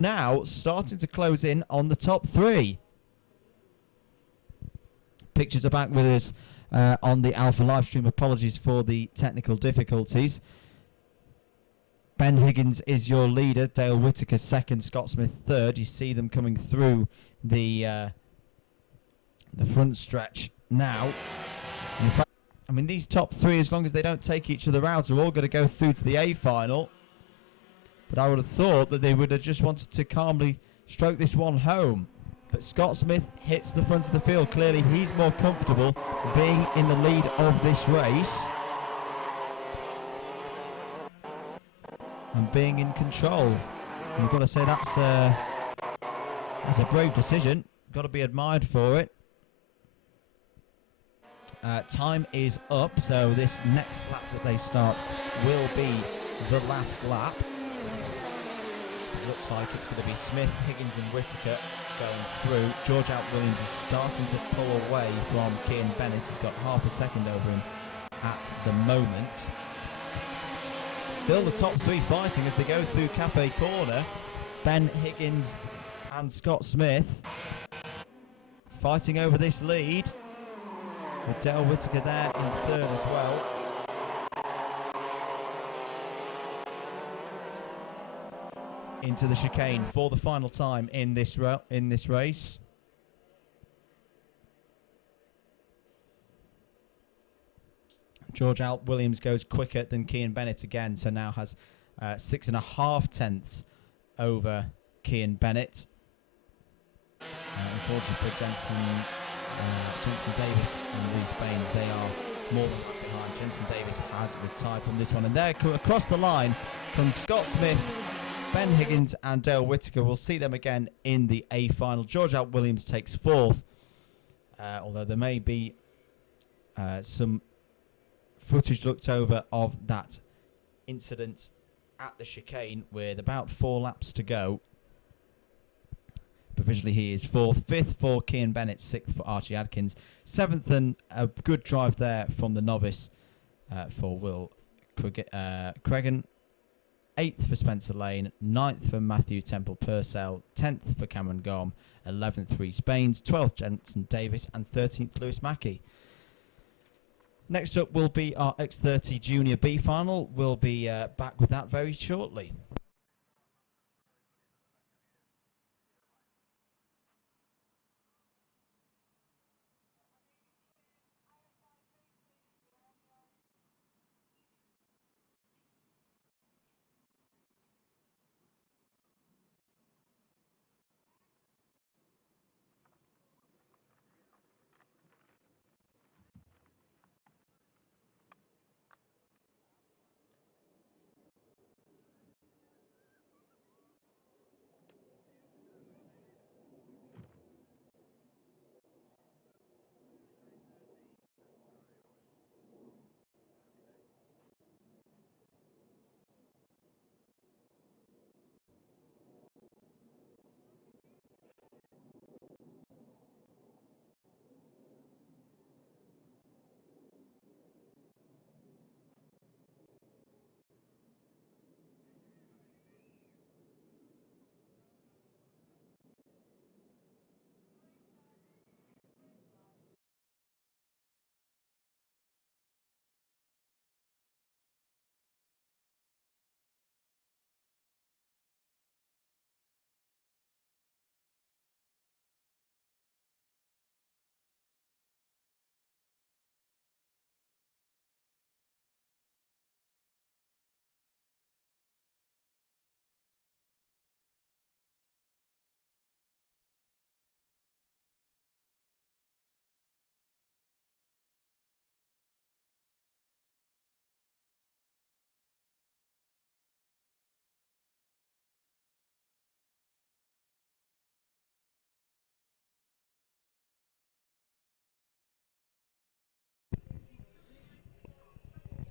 now starting to close in on the top three. Pictures are back with us on the Alpha live stream. Apologies for the technical difficulties. Ben Higgins is your leader, Dale Whittaker second, Scott Smith third. You see them coming through the front stretch now. In fact, I mean, these top three, as long as they don't take each other out, are all going to go through to the A final. But I would have thought that they would have just wanted to calmly stroke this one home. But Scott Smith hits the front of the field. Clearly, he's more comfortable being in the lead of this race and being in control. You've got to say that's a brave decision. Got to be admired for it. Time is up, so this next lap that they start will be the last lap. It looks like it's going to be Smith, Higgins and Whittaker going through. George Out Williams is starting to pull away from Cian Bennett. He's got half a second over him at the moment. Still the top three fighting as they go through Cafe Corner. Ben Higgins and Scott Smith fighting over this lead, with Dale Whittaker there in third as well. Into the chicane for the final time in this race. George Alt Williams goes quicker than Cian Bennett again, so now has 6.5 tenths over Cian Bennett. Unfortunately for Jensen Davis and Lee Spains, they are more than left behind. Jensen Davis has retired from this one, and there across the line from Scott Smith, Ben Higgins and Dale Whittaker. We'll see them again in the A final. George Alt Williams takes fourth, although there may be some footage looked over of that incident at the chicane with about 4 laps to go. Provisionally he is fourth, fifth for Cian Bennett, sixth for Archie Adkins, seventh, and a good drive there from the novice for Will Cregan, eighth for Spencer Lane, ninth for Matthew Temple Purcell, 10th for Cameron Gom, 11th Reece Baines, 12th Jensen Davis, and 13th Lewis Mackey. Next up will be our X30 Junior B final. We'll be back with that very shortly.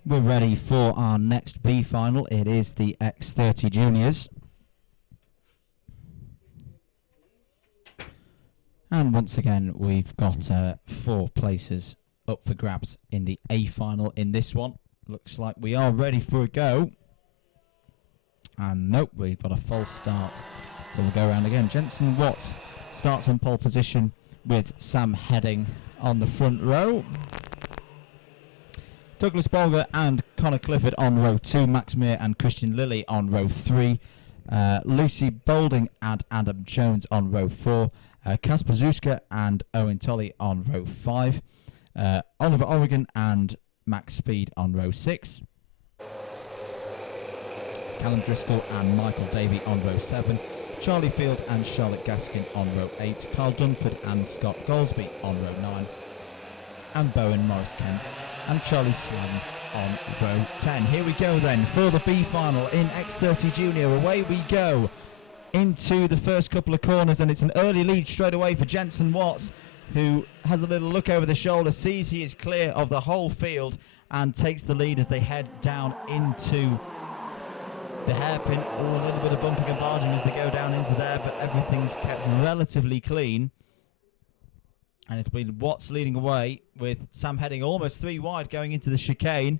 We're ready for our next B final. It is the X30 Juniors. And once again, we've got 4 places up for grabs in the A final in this one. Looks like we are ready for a go. And nope, we've got a false start So we'll go around again. Jensen Watts starts on pole position with Sam Heading on the front row. Douglas Bolger and Connor Clifford on row 2. Max Meir and Christian Lilly on row 3. Lucy Boulding and Adam Jones on row 4. Kasper Zuska and Owen Tolley on row 5. Oliver Oregon and Max Speed on row 6. Callum Driscoll and Michael Davey on row 7. Charlie Field and Charlotte Gaskin on row 8. Carl Dunford and Scott Goldsby on row 9. And Bowen Morris Kent and Charlie Slam on row 10. Here we go then for the B final in X30 Junior. Away we go into the first couple of corners, and it's an early lead straight away for Jensen Watts, who has a little look over the shoulder, sees he is clear of the whole field, and takes the lead as they head down into the hairpin. A little bit of bumping and barging as they go down into there, but everything's kept relatively clean. And it'll be Watts leading away with Sam Heading almost 3 wide going into the chicane.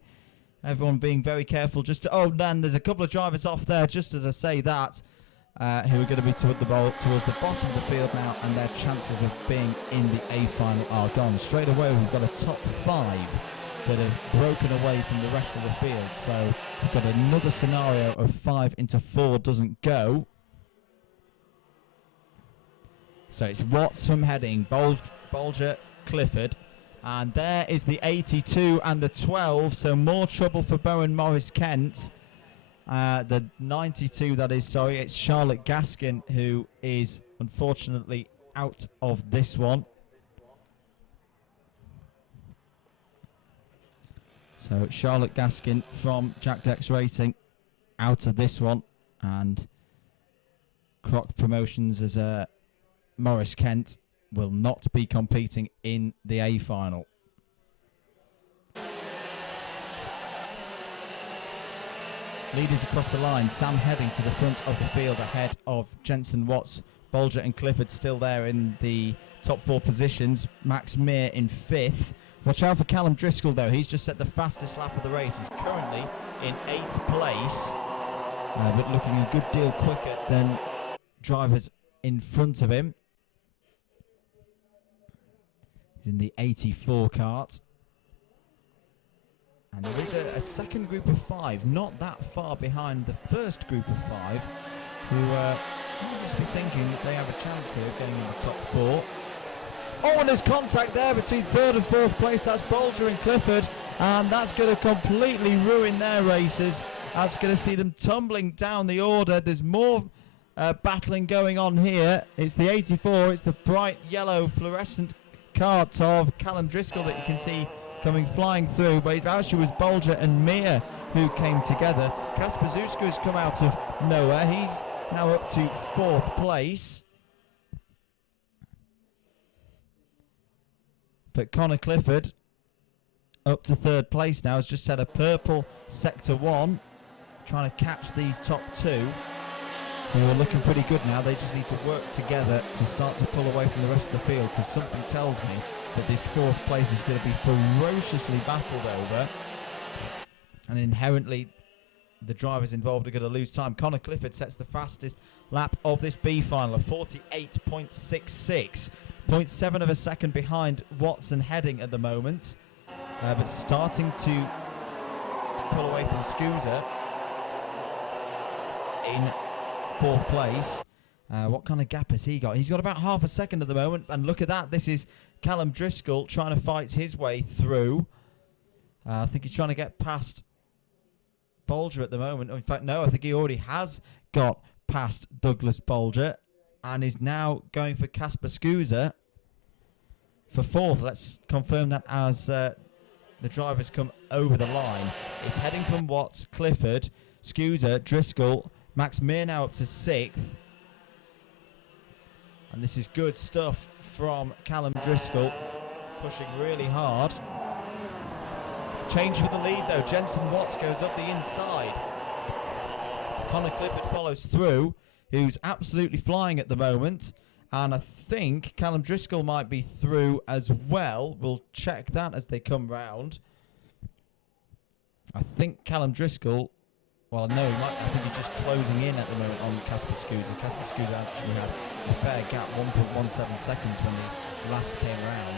Everyone being very careful. Oh, man, there's a couple of drivers off there, just as I say that, who are going to be towards the bottom of the field now, and their chances of being in the A final are gone. Straight away, we've got a top 5 that have broken away from the rest of the field. So we've got another scenario of 5 into 4 doesn't go. So it's Watts from Heading, Bolger, Clifford, and there is the 82 and the 12, so more trouble for Bowen Morris Kent. The 92, that is, sorry, it's Charlotte Gaskin who is unfortunately out of this one. So Charlotte Gaskin from Jack Dex Racing out of this one, and Croc Promotions as Morris Kent will not be competing in the A final. Leaders across the line, Sam Heading to the front of the field ahead of Jensen Watts. Bolger and Clifford still there in the top 4 positions. Max Meir in 5th. Watch out for Callum Driscoll though, he's just set the fastest lap of the race. He's currently in 8th place, but looking a good deal quicker than drivers in front of him. He's in the 84 kart. And there is a second group of 5, not that far behind the first group of 5, who must be thinking that they have a chance here of getting in the top 4. Oh, and there's contact there between 3rd and 4th place. That's Bolger and Clifford, and that's going to completely ruin their races. That's going to see them tumbling down the order. There's more battling going on here. It's the 84, it's the bright yellow fluorescent kart of Callum Driscoll that you can see coming flying through, but it actually was Bolger and Meir who came together. Kasper Zuska has come out of nowhere. He's now up to 4th place. But Connor Clifford up to 3rd place now, has just set a purple sector 1, trying to catch these top 2 who are looking pretty good now. They just need to work together to start to pull away from the rest of the field, because something tells me that this 4th place is going to be ferociously battled over, and inherently the drivers involved are going to lose time. Connor Clifford sets the fastest lap of this B final, a 48.66, 0.7 of a second behind Watts and Heading at the moment, but starting to pull away from Scooter in 4th place. What kind of gap has he got? He's got about half a second at the moment, and look at that, this is Callum Driscoll trying to fight his way through. I think he's trying to get past Bolger at the moment. In fact, no, I think he already has got past Douglas Bolger and is now going for Kasper Skuza for 4th. Let's confirm that as the drivers come over the line. It's Heading from Watts, Clifford, Skuza, Driscoll, Max Meir now up to 6th. And this is good stuff from Callum Driscoll, pushing really hard. Change for the lead though. Jensen Watts goes up the inside. Connor Clifford follows through, who's absolutely flying at the moment. And I think Callum Driscoll might be through as well. We'll check that as they come round. I think Callum Driscoll Well, no, I think he's just closing in at the moment on Casper Skuza. Casper Skuza actually had a fair gap, 1.17 seconds when he last came round.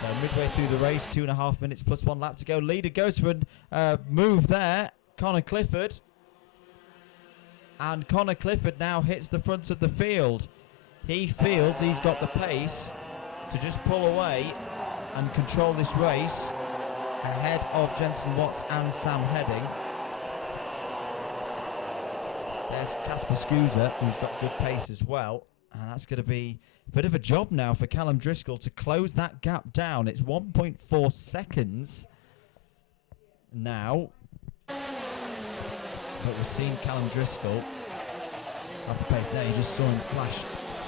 So midway through the race, 2.5 minutes plus 1 lap to go. Leader goes for a move there, Connor Clifford. And Connor Clifford now hits the front of the field. He feels he's got the pace to just pull away and control this race ahead of Jensen Watts and Sam Heading. There's Casper Skuza, who's got good pace as well, and that's going to be a bit of a job now for Callum Driscoll to close that gap down. It's 1.4 seconds now, but we've seen Callum Driscoll have the pace there. You just saw him flash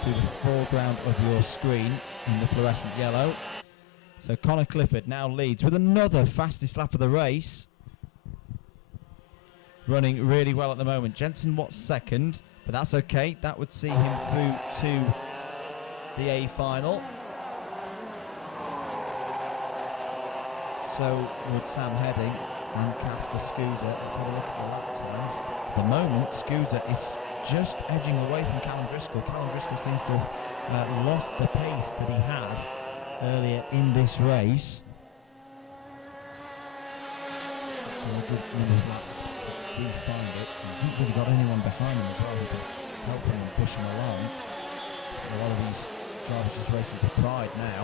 through the foreground of your screen in the fluorescent yellow. So Connor Clifford now leads with another fastest lap of the race. Running really well at the moment. Jensen Watts second, but that's okay. That would see him through to the A final. So would Sam Heading and Casper Skuza. Let's have a look at the lap times. At the moment, Skuza is just edging away from Callum Driscoll. Callum Driscoll seems to have lost the pace that he had earlier in this race. So a good number of laps to find it. He's really got anyone behind him as well who can help him and push him along. A lot of these drivers just racing for pride now.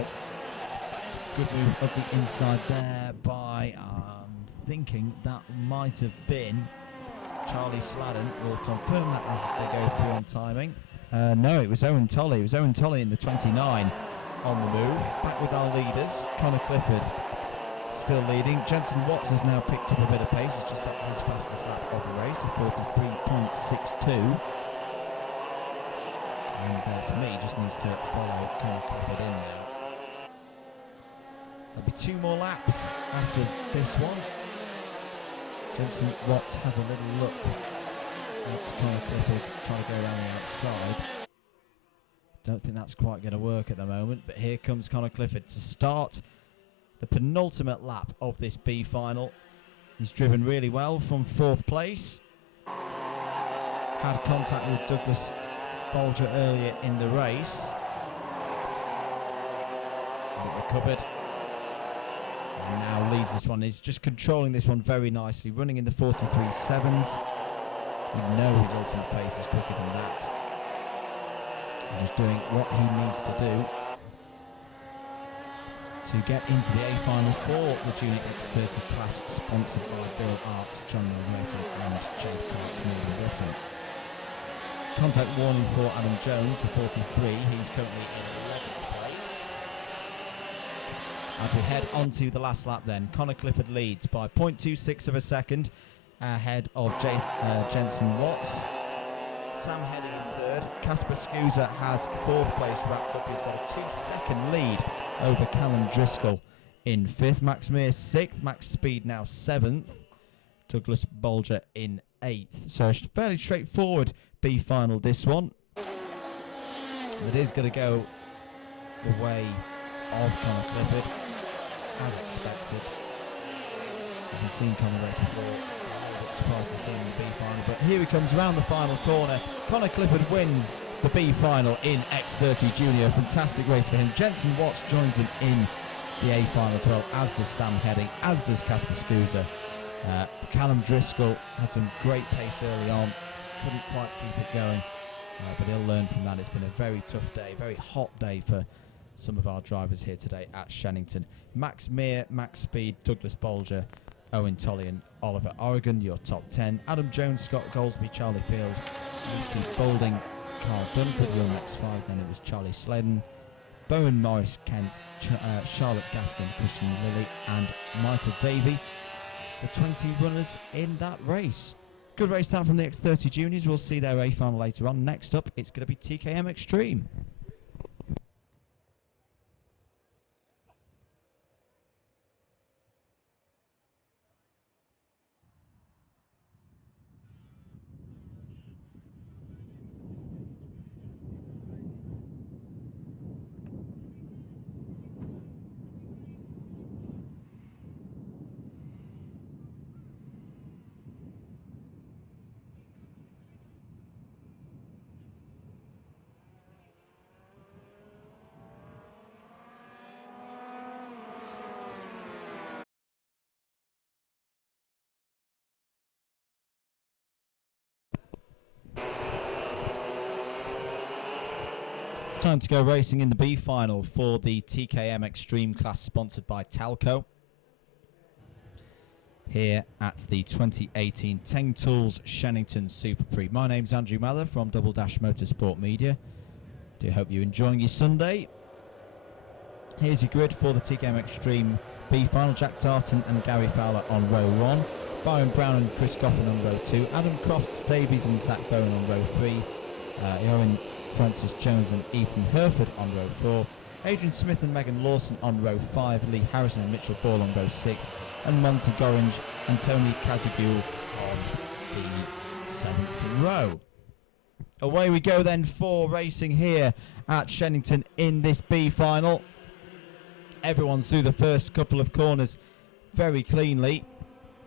Good move up the inside there by, thinking that might have been Charlie Sladden. Will confirm that as they go through on timing. No, it was Owen Tolley. It was Owen Tolley in the 29 on the move. Back with our leaders. Connor Clifford still leading. Jensen Watts has now picked up a bit of pace. He's just set his fastest lap of the race, a 43.62. And for me, he just needs to follow Connor Clifford in now. There'll be 2 more laps after this one. Jensen Watts has a little look at Connor Clifford trying to go around the outside. Don't think that's quite going to work at the moment, but here comes Connor Clifford to start the penultimate lap of this B final. He's driven really well from 4th place. Had contact with Douglas Bolger earlier in the race, but recovered. And now leads this one. He's just controlling this one very nicely, running in the 43.7s. We know his ultimate pace is quicker than that. And just doing what he needs to do to get into the A final for the Junior X30 class, sponsored by Bill Art, John Mill Racing and Jade Karts Media Britain. Contact warning for Adam Jones, the 43. He's currently in 11th place. As we head onto the last lap then, Connor Clifford leads by 0.26 of a second ahead of Jensen Watts. Sam Heading in 3rd. Casper Skuza has 4th place wrapped up. He's got a 2-second lead over Callum Driscoll in 5th. Max Meir 6th. Max Speed now 7th. Douglas Bolger in 8th. So a fairly straightforward B final this one. It is going to go the way of Connor Clifford, as expected. I've seen Connor race before. I'm a little bit surprised to see him in the B final, but here he comes round the final corner. Connor Clifford wins the B final in X30 Junior. Fantastic race for him. Jensen Watts joins him in the A final as well, as does Sam Heading, as does Casper Skuza. Callum Driscoll had some great pace early on, couldn't quite keep it going, but he'll learn from that. It's been a very tough day, very hot day for some of our drivers here today at Shenington. Max Meir, Max Speed, Douglas Bolger, Owen Tolley and Oliver Oregon, your top 10. Adam Jones, Scott Goldsby, Charlie Field, Lucy Boulding, Carl Dunford, your next 5. Then it was Charlie Sledden, Bowen Morris, Kent, Charlotte Gaskin, Christian Lilly and Michael Davey. The 20 runners in that race. Good race start from the X30 Juniors. We'll see their A final later on. Next up, it's going to be TKM Extreme. time to go racing in the B final for the TKM Extreme class, sponsored by Talco. Here at the 2018 Teng Tools Shenington SuperPrix. My name's Andrew Mather from Double Dash Motorsport Media. Do hope you're enjoying your Sunday. Here's your grid for the TKM Extreme B final. Jack Tartan and Gary Fowler on row 1. Byron Brown and Chris Goffin on row 2. Adam Crofts, Davies and Zach Bowen on row 3. Owen Francis Jones and Ethan Herford on row 4. Adrian Smith and Megan Lawson on row 5. Lee Harrison and Mitchell Ball on row 6. And Monty Gorringe and Tony Casabule on the 7th row. Away we go then for racing here at Shenington in this B final. Everyone through the first couple of corners very cleanly,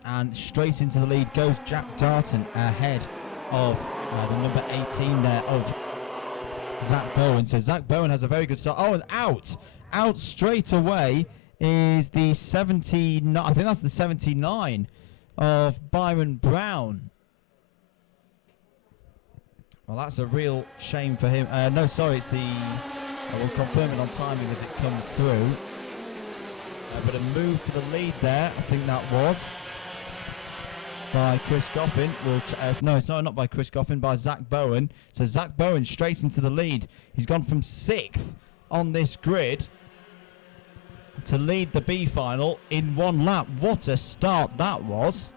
and straight into the lead goes Jack Darton ahead of the number 18 there of Zach Bowen. So Zach Bowen has a very good start. Oh, and out straight away is the 79, I think that's the 79 of Byron Brown. Well, that's a real shame for him. No, sorry, it's the, we'll confirm it on timing as it comes through. But a move for the lead there, I think that was by Chris Goffin. No, it's not by Chris Goffin, by Zach Bowen. So Zach Bowen straight into the lead. He's gone from 6th on this grid to lead the B final in 1 lap. What a start that was.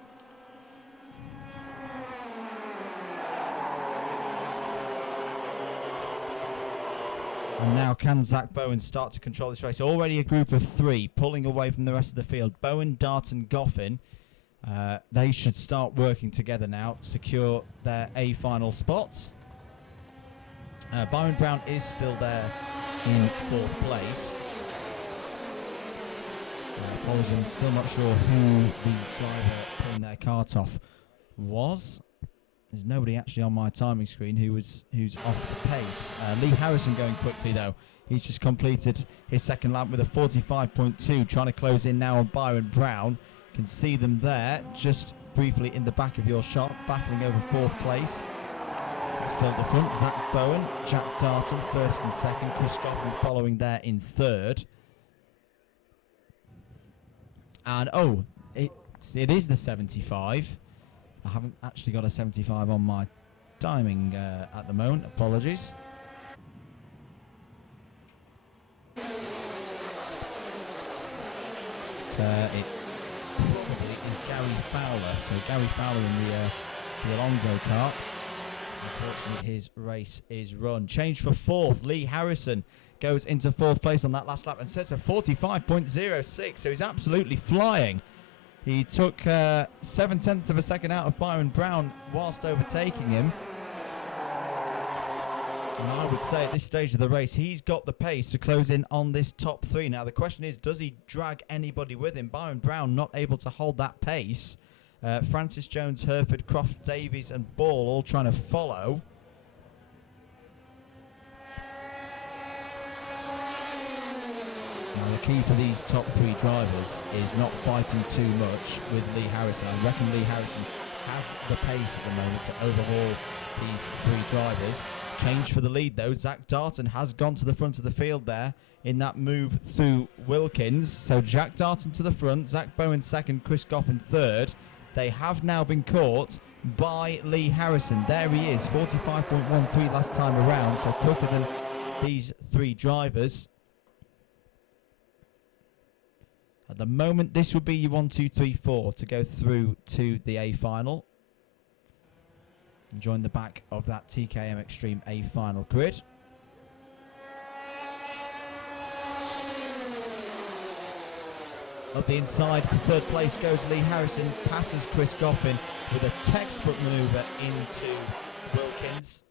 And now can Zach Bowen start to control this race? Already a group of 3 pulling away from the rest of the field. Bowen, Dart and Goffin. They should start working together now, secure their A final spots. Byron Brown is still there in 4th place. Apologies, I'm still not sure who the driver pulling their cart off was. There's nobody actually on my timing screen who's off the pace. Lee Harrison going quickly though. He's just completed his 2nd lap with a 45.2, trying to close in now on Byron Brown. You can see them there, just briefly in the back of your shot, battling over 4th place. Still at the front, Zach Bowen, Jack Darton 1st and 2nd, Chris Goffin following there in 3rd. And oh, it is the 75. I haven't actually got a 75 on my timing at the moment. Apologies. It probably is Gary Fowler. So Gary Fowler in the Alonso cart. Unfortunately, his race is run. Change for 4th. Lee Harrison goes into 4th place on that last lap and sets a 45.06. So he's absolutely flying. He took 7/10 of a second out of Byron Brown whilst overtaking him. And I would say at this stage of the race, he's got the pace to close in on this top 3. Now the question is, does he drag anybody with him? Byron Brown not able to hold that pace. Francis Jones, Herford, Croft, Davies and Ball all trying to follow. Now the key for these top 3 drivers is not fighting too much with Lee Harrison. I reckon Lee Harrison has the pace at the moment to overhaul these 3 drivers. Change for the lead though. Zach Darton has gone to the front of the field there in that move through Wilkins. So Jack Darton to the front, Zach Bowen 2nd, Chris Goffin 3rd. They have now been caught by Lee Harrison. There he is, 45.13 last time around, so quicker than these 3 drivers. At the moment, this would be your 1, 2, 3, 4 to go through to the A final. And join the back of that TKM Extreme A final grid. Up the inside for 3rd place goes Lee Harrison, passes Chris Goffin with a textbook manoeuvre into Wilkins.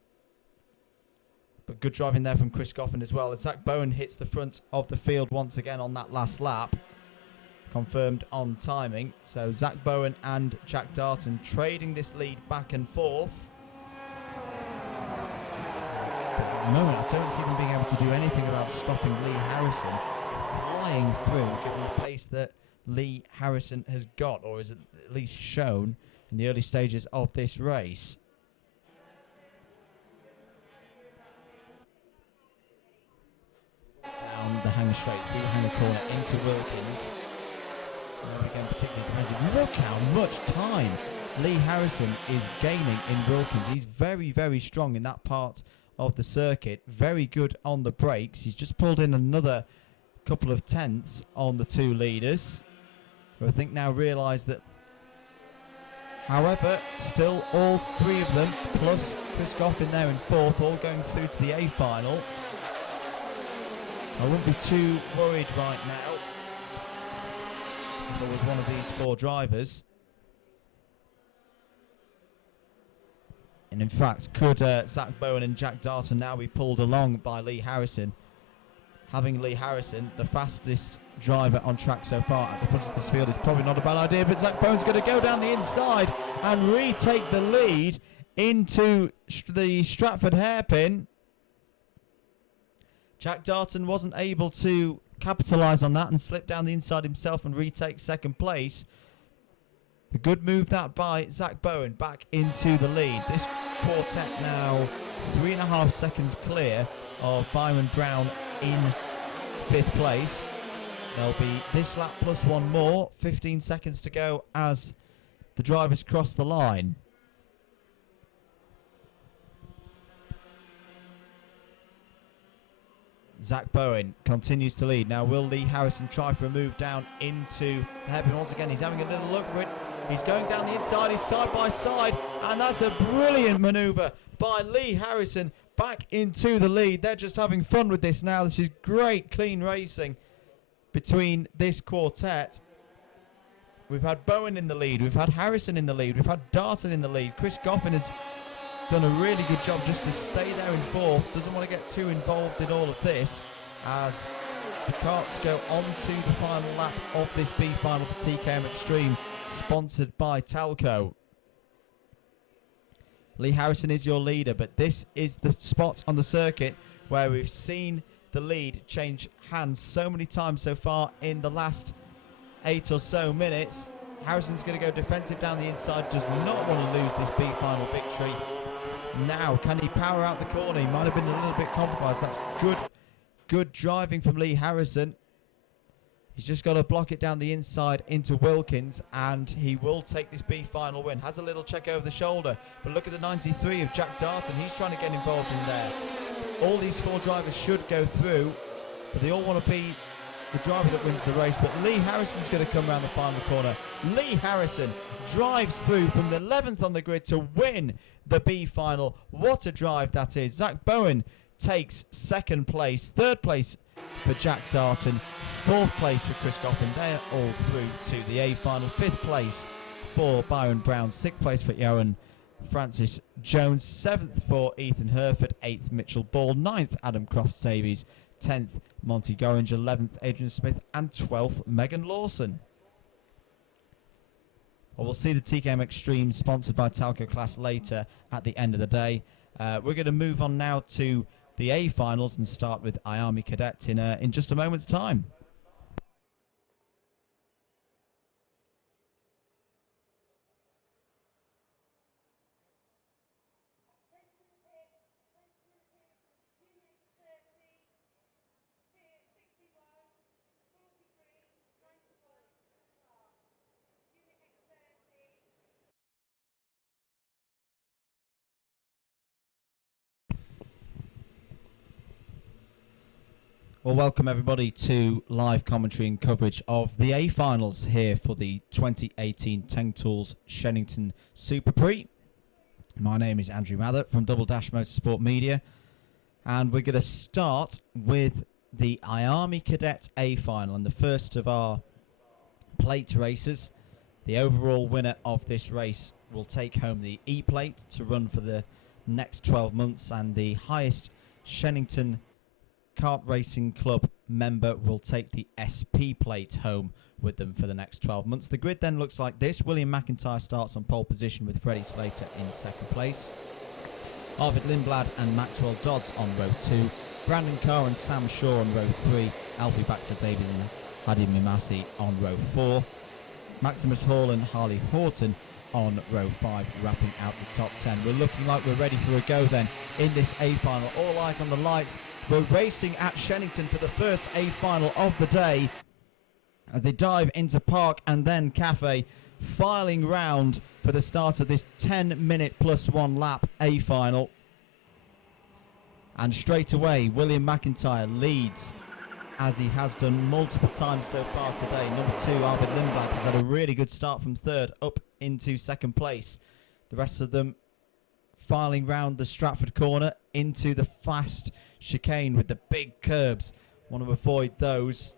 But good driving there from Chris Goffin as well. As Zach Bowen hits the front of the field once again on that last lap. Confirmed on timing. So Zach Bowen and Jack Darton trading this lead back and forth. But at the moment, I don't see them being able to do anything about stopping Lee Harrison flying through, given the pace that Lee Harrison has got, or is at least shown in the early stages of this race. going straight through the hanger corner into Wilkins. Again, particularly defensive. Look how much time Lee Harrison is gaining in Wilkins. He's very, very strong in that part of the circuit. Very good on the brakes. He's just pulled in another couple of tenths on the two leaders, who I think now realise that. However, still all three of them, plus Chris Goff in there in fourth, all going through to the A final. I wouldn't be too worried right now if I was one of these four drivers. And in fact, could Zach Bowen and Jack Darton now be pulled along by Lee Harrison? Having Lee Harrison, the fastest driver on track so far at the front of this field, is probably not a bad idea, but Zach Bowen's going to go down the inside and retake the lead into the Stratford hairpin. Jack Darton wasn't able to capitalise on that and slip down the inside himself and retake second place. A good move that by Zach Bowen back into the lead. This quartet now 3.5 seconds clear of Byron Brown in fifth place. There'll be this lap plus one more, 15 seconds to go as the drivers cross the line. Zach Bowen continues to lead. Now will Lee Harrison try for a move down into the hairpin? Once again, he's having a little look for it. He's going down the inside, he's side by side, and that's a brilliant manoeuvre by Lee Harrison back into the lead. They're just having fun with this now. This is great, clean racing between this quartet. We've had Bowen in the lead, we've had Harrison in the lead, we've had Darton in the lead. Chris Goffin has done a really good job just to stay there in fourth. Doesn't want to get too involved in all of this as the karts go on to the final lap of this B final for TKM Extreme, sponsored by Talco. Lee Harrison is your leader, but this is the spot on the circuit where we've seen the lead change hands so many times so far in the last 8 or so minutes. Harrison's going to go defensive down the inside, does not want to lose this B final victory. Now, can he power out the corner? He might have been a little bit compromised. That's good driving from Lee Harrison. He's just got to block it down the inside into Wilkins, and he will take this B final win. Has a little check over the shoulder, but look at the 93 of Jack Darton. He's trying to get involved in there. All these four drivers should go through, but they all want to be the driver that wins the race. But Lee Harrison's going to come around the final corner. Lee Harrison drives through from the 11th on the grid to win the B final. What a drive that is. Zach Bowen takes second place. Third place for Jack Darton. Fourth place for Chris Goffin. They're all through to the A final. Fifth place for Byron Brown. Sixth place for Johan Francis Jones. Seventh for Ethan Herford. Eighth Mitchell Ball. Ninth Adam Croft-Savies. 10th Monty Gorringe. 11th Adrian Smith. And 12th Megan Lawson. Well, we'll see the TKM Extreme sponsored by Talco class later at the end of the day. We're going to move on now to the A finals and start with IAME Cadet in just a moment's time. Well, welcome everybody to live commentary and coverage of the A finals here for the 2018 Tank Tools Shenington SuperPrix. My name is Andrew Mather from Double Dash Motorsport Media, and we're going to start with the IAME Cadet A final, and the first of our plate races. The overall winner of this race will take home the E plate to run for the next 12 months, and the highest Shenington Kart Racing Club member will take the SP plate home with them for the next 12 months. The grid then looks like this. William McIntyre starts on pole position with Freddie Slater in second place. Arvid Lindblad and Maxwell Dodds on row 2. Brandon Carr and Sam Shaw on row 3. Alfie Baxter David and Hadi Mimasi on row 4. Maximus Hall and Harley Horton on row 5, wrapping out the top 10. We're looking like we're ready for a go then in this A final. All eyes on the lights We're racing at Shenington for the first A final of the day as they dive into Park and then Cafe, filing round for the start of this 10-minute plus 1 lap A final. And straight away, William McIntyre leads, as he has done multiple times so far today. Number 2, Arvid Lindblad, has had a really good start from 3rd up into 2nd place. The rest of them filing round the Stratford corner into the fast chicane with the big curbs. Want to avoid those.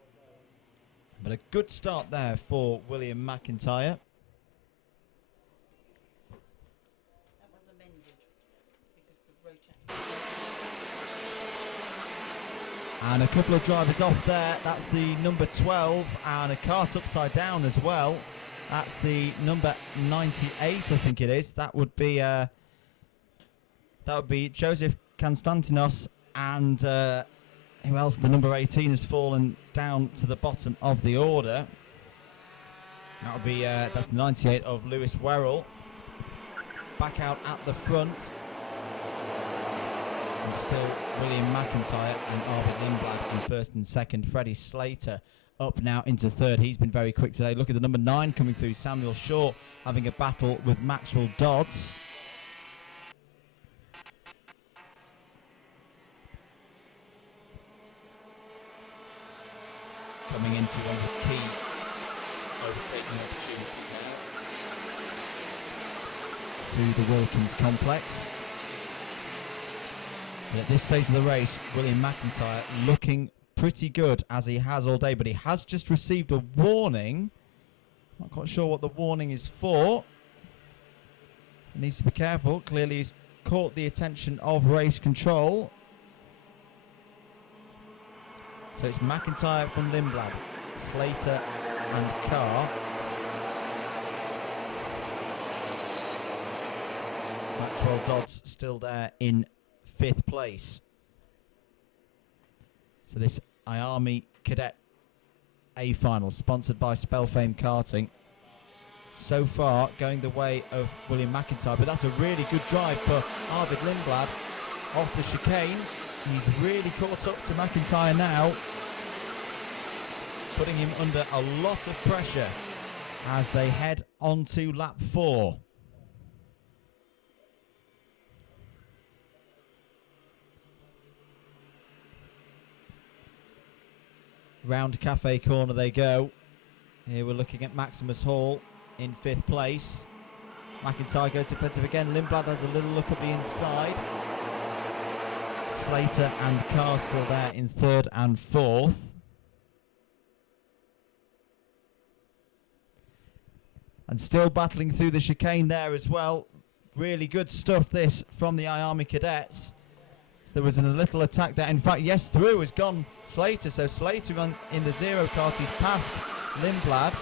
But a good start there for William McIntyre. That one's amended because the rotate. And a couple of drivers off there. That's the number 12 and a kart upside down as well. That's the number 98, I think it is. That would be Joseph Konstantinos, and who else? The number 18 has fallen down to the bottom of the order. That would be that's the 98 of Lewis Werrell. Back out at the front. And still William McIntyre and Arvid Lindblad in 1st and 2nd. Freddie Slater up now into 3rd. He's been very quick today. Look at the number 9 coming through. Samuel Shaw having a battle with Maxwell Dodds. Coming into one of the key overtaking opportunities now through the Wilkins complex. But at this stage of the race, William McIntyre looking pretty good, as he has all day, but he has just received a warning. Not quite sure what the warning is for. He needs to be careful. Clearly he's caught the attention of race control. So it's McIntyre from Lindblad, Slater and Carr. Maxwell Dodds still there in 5th place. So this IAME Cadet A final, sponsored by Spellfame Karting. So far going the way of William McIntyre, but that's a really good drive for Arvid Lindblad off the chicane. He's really caught up to McIntyre now, putting him under a lot of pressure as they head on to lap 4. Round Cafe corner they go. Here we're looking at Maximus Hall in 5th place. McIntyre goes defensive again. Lindblad has a little look at the inside. Slater and Carr still there in 3rd and 4th. And still battling through the chicane there as well. Really good stuff this from the IAME Cadets. So there was a little attack there. In fact, yes, through has gone Slater. So Slater in the 0 kart, he's passed Lindblad.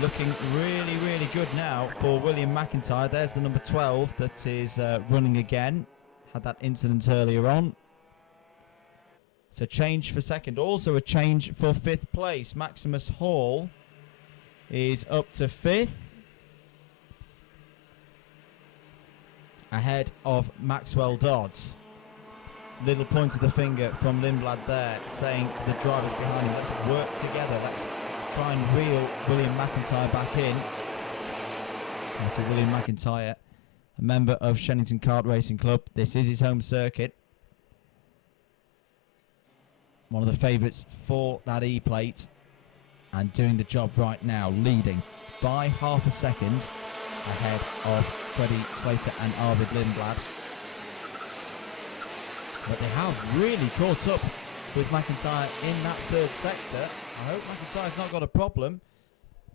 Looking really, really good now for William McIntyre. There's the number 12 that is running again. Had that incident earlier on. So change for 2nd. Also a change for 5th place. Maximus Hall is up to 5th. Ahead of Maxwell Dodds. Little point of the finger from Lindblad there, saying to the drivers behind him, let's work together. Let's try and reel William McIntyre back in. And so William McIntyre, a member of Shenington Kart Racing Club. This is his home circuit. One of the favourites for that E-plate. And doing the job right now, leading by half a second ahead of Freddie Slater and Arvid Lindblad. But they have really caught up with McIntyre in that 3rd sector. I hope McIntyre's not got a problem.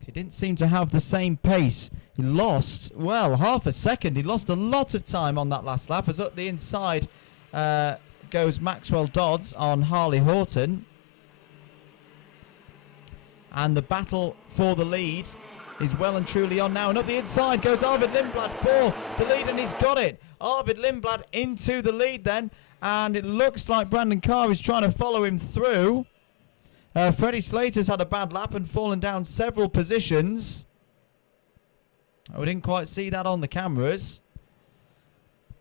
He didn't seem to have the same pace. He lost, well, half a second. He lost a lot of time on that last lap. As up the inside goes Maxwell Dodds on Harley Horton. And the battle for the lead is well and truly on now. And up the inside goes Arvid Lindblad for the lead, and he's got it. Arvid Lindblad into the lead then. And it looks like Brandon Carr is trying to follow him through. Freddie Slater's had a bad lap and fallen down several positions. We didn't quite see that on the cameras.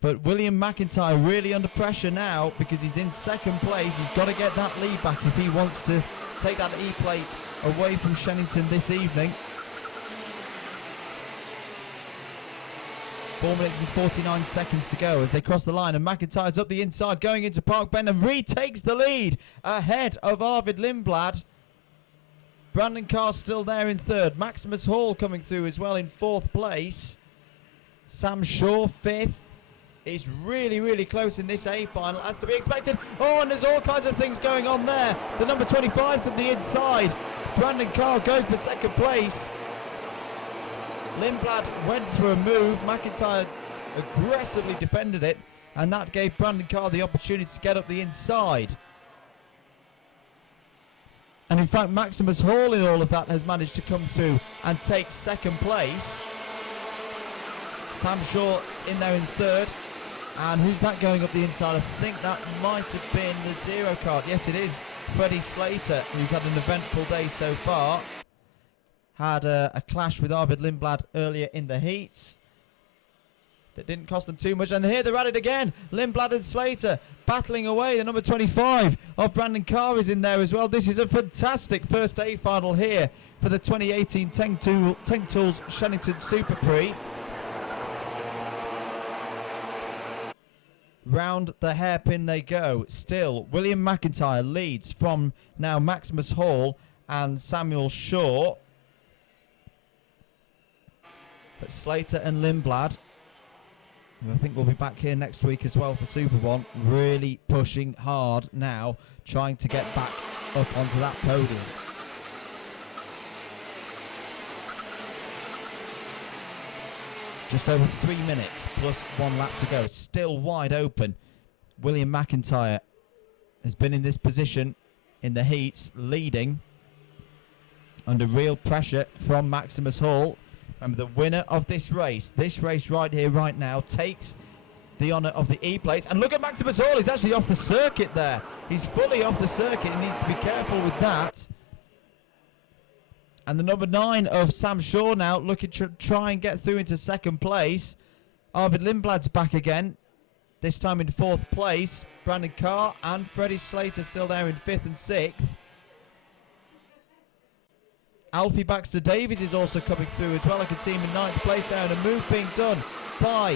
But William McIntyre really under pressure now because he's in second place. He's got to get that lead back if he wants to take that E-plate away from Shenington this evening. 4 minutes and 49 seconds to go as they cross the line, and McIntyre's up the inside going into Park Bend and retakes the lead ahead of Arvid Lindblad. Brandon Carr still there in third. Maximus Hall coming through as well in fourth place. Sam Shaw fifth. It's really, really close in this A final, as to be expected. Oh, and there's all kinds of things going on there. The number 25's at the inside. Brandon Carr going for second place. Lindblad went for a move. McIntyre aggressively defended it, and that gave Brandon Carr the opportunity to get up the inside. And in fact, Maximus Hall in all of that has managed to come through and take second place. Sam Shaw in there in third. And who's that going up the inside? I think that might have been the zero card. Yes, it is Freddie Slater, who's had an eventful day so far. Had a clash with Arvid Lindblad earlier in the heats. That didn't cost them too much. And here they're at it again. Lindblad and Slater battling away. The number 25 of Brandon Carr is in there as well. This is a fantastic first A final here for the 2018 Tank Tools Shenington SuperPrix. Round the hairpin they go. Still, William McIntyre leads from now Maximus Hall and Samuel Shaw. But Slater and Lindblad, who I think will be back here next week as well for Super One, really pushing hard now, trying to get back up onto that podium. Just over 3 minutes plus 1 lap to go. Still wide open. William McIntyre has been in this position in the heats, leading under real pressure from Maximus Hall. Remember, the winner of this race right here, right now, takes the honour of the E-plates. And look at Maximus Hall. He's actually off the circuit there. He's fully off the circuit. He needs to be careful with that. And the number 9 of Sam Shaw now looking to try and get through into second place. Arvid Lindblad's back again, this time in fourth place. Brandon Carr and Freddie Slater still there in fifth and sixth. Alfie Baxter Davies is also coming through as well. I can see him in ninth place there, and a move being done by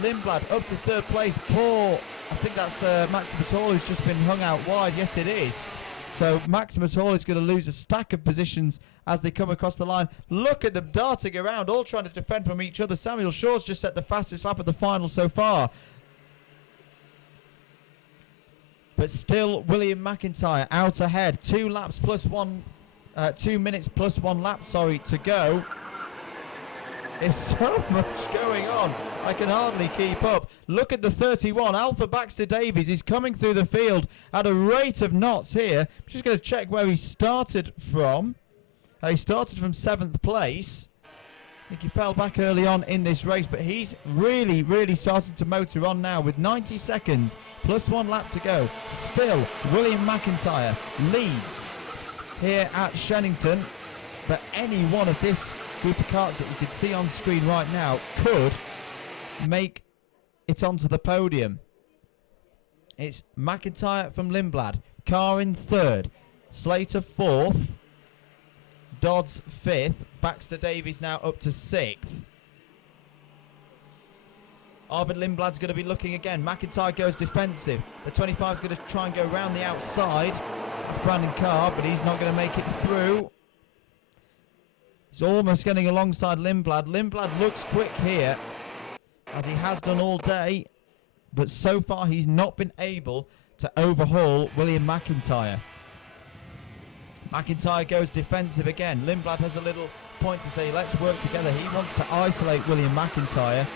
Lindblad up to third place. Poor, I think that's Maximus Hall, who's just been hung out wide. Yes, it is. So Maximus Hall is going to lose a stack of positions as they come across the line. Look at them darting around, all trying to defend from each other. Samuel Shaw's just set the fastest lap of the final so far. But still, William McIntyre out ahead. 2 laps plus 1, 2 minutes plus 1 lap, sorry, to go. There's so much going on, I can hardly keep up. Look at the 31, Alpha Baxter Davies is coming through the field at a rate of knots here. I'm just going to check where he started from. He started from 7th place. I think he fell back early on in this race, but he's really, really started to motor on now with 90 seconds plus 1 lap to go. Still, William McIntyre leads here at Shenington, but any one of this group of karts that you can see on screen right now could make it onto the podium. It's McIntyre from Lindblad, Carr in third, Slater fourth, Dodds fifth, Baxter Davies now up to sixth. Arvid Lindblad's going to be looking again. McIntyre goes defensive. The 25 is going to try and go round the outside. It's Brandon Carr, but he's not going to make it through. He's almost getting alongside Lindblad. Lindblad looks quick here, as he has done all day, but so far he's not been able to overhaul William McIntyre. McIntyre goes defensive again. Lindblad has a little point to say, let's work together. He wants to isolate William McIntyre.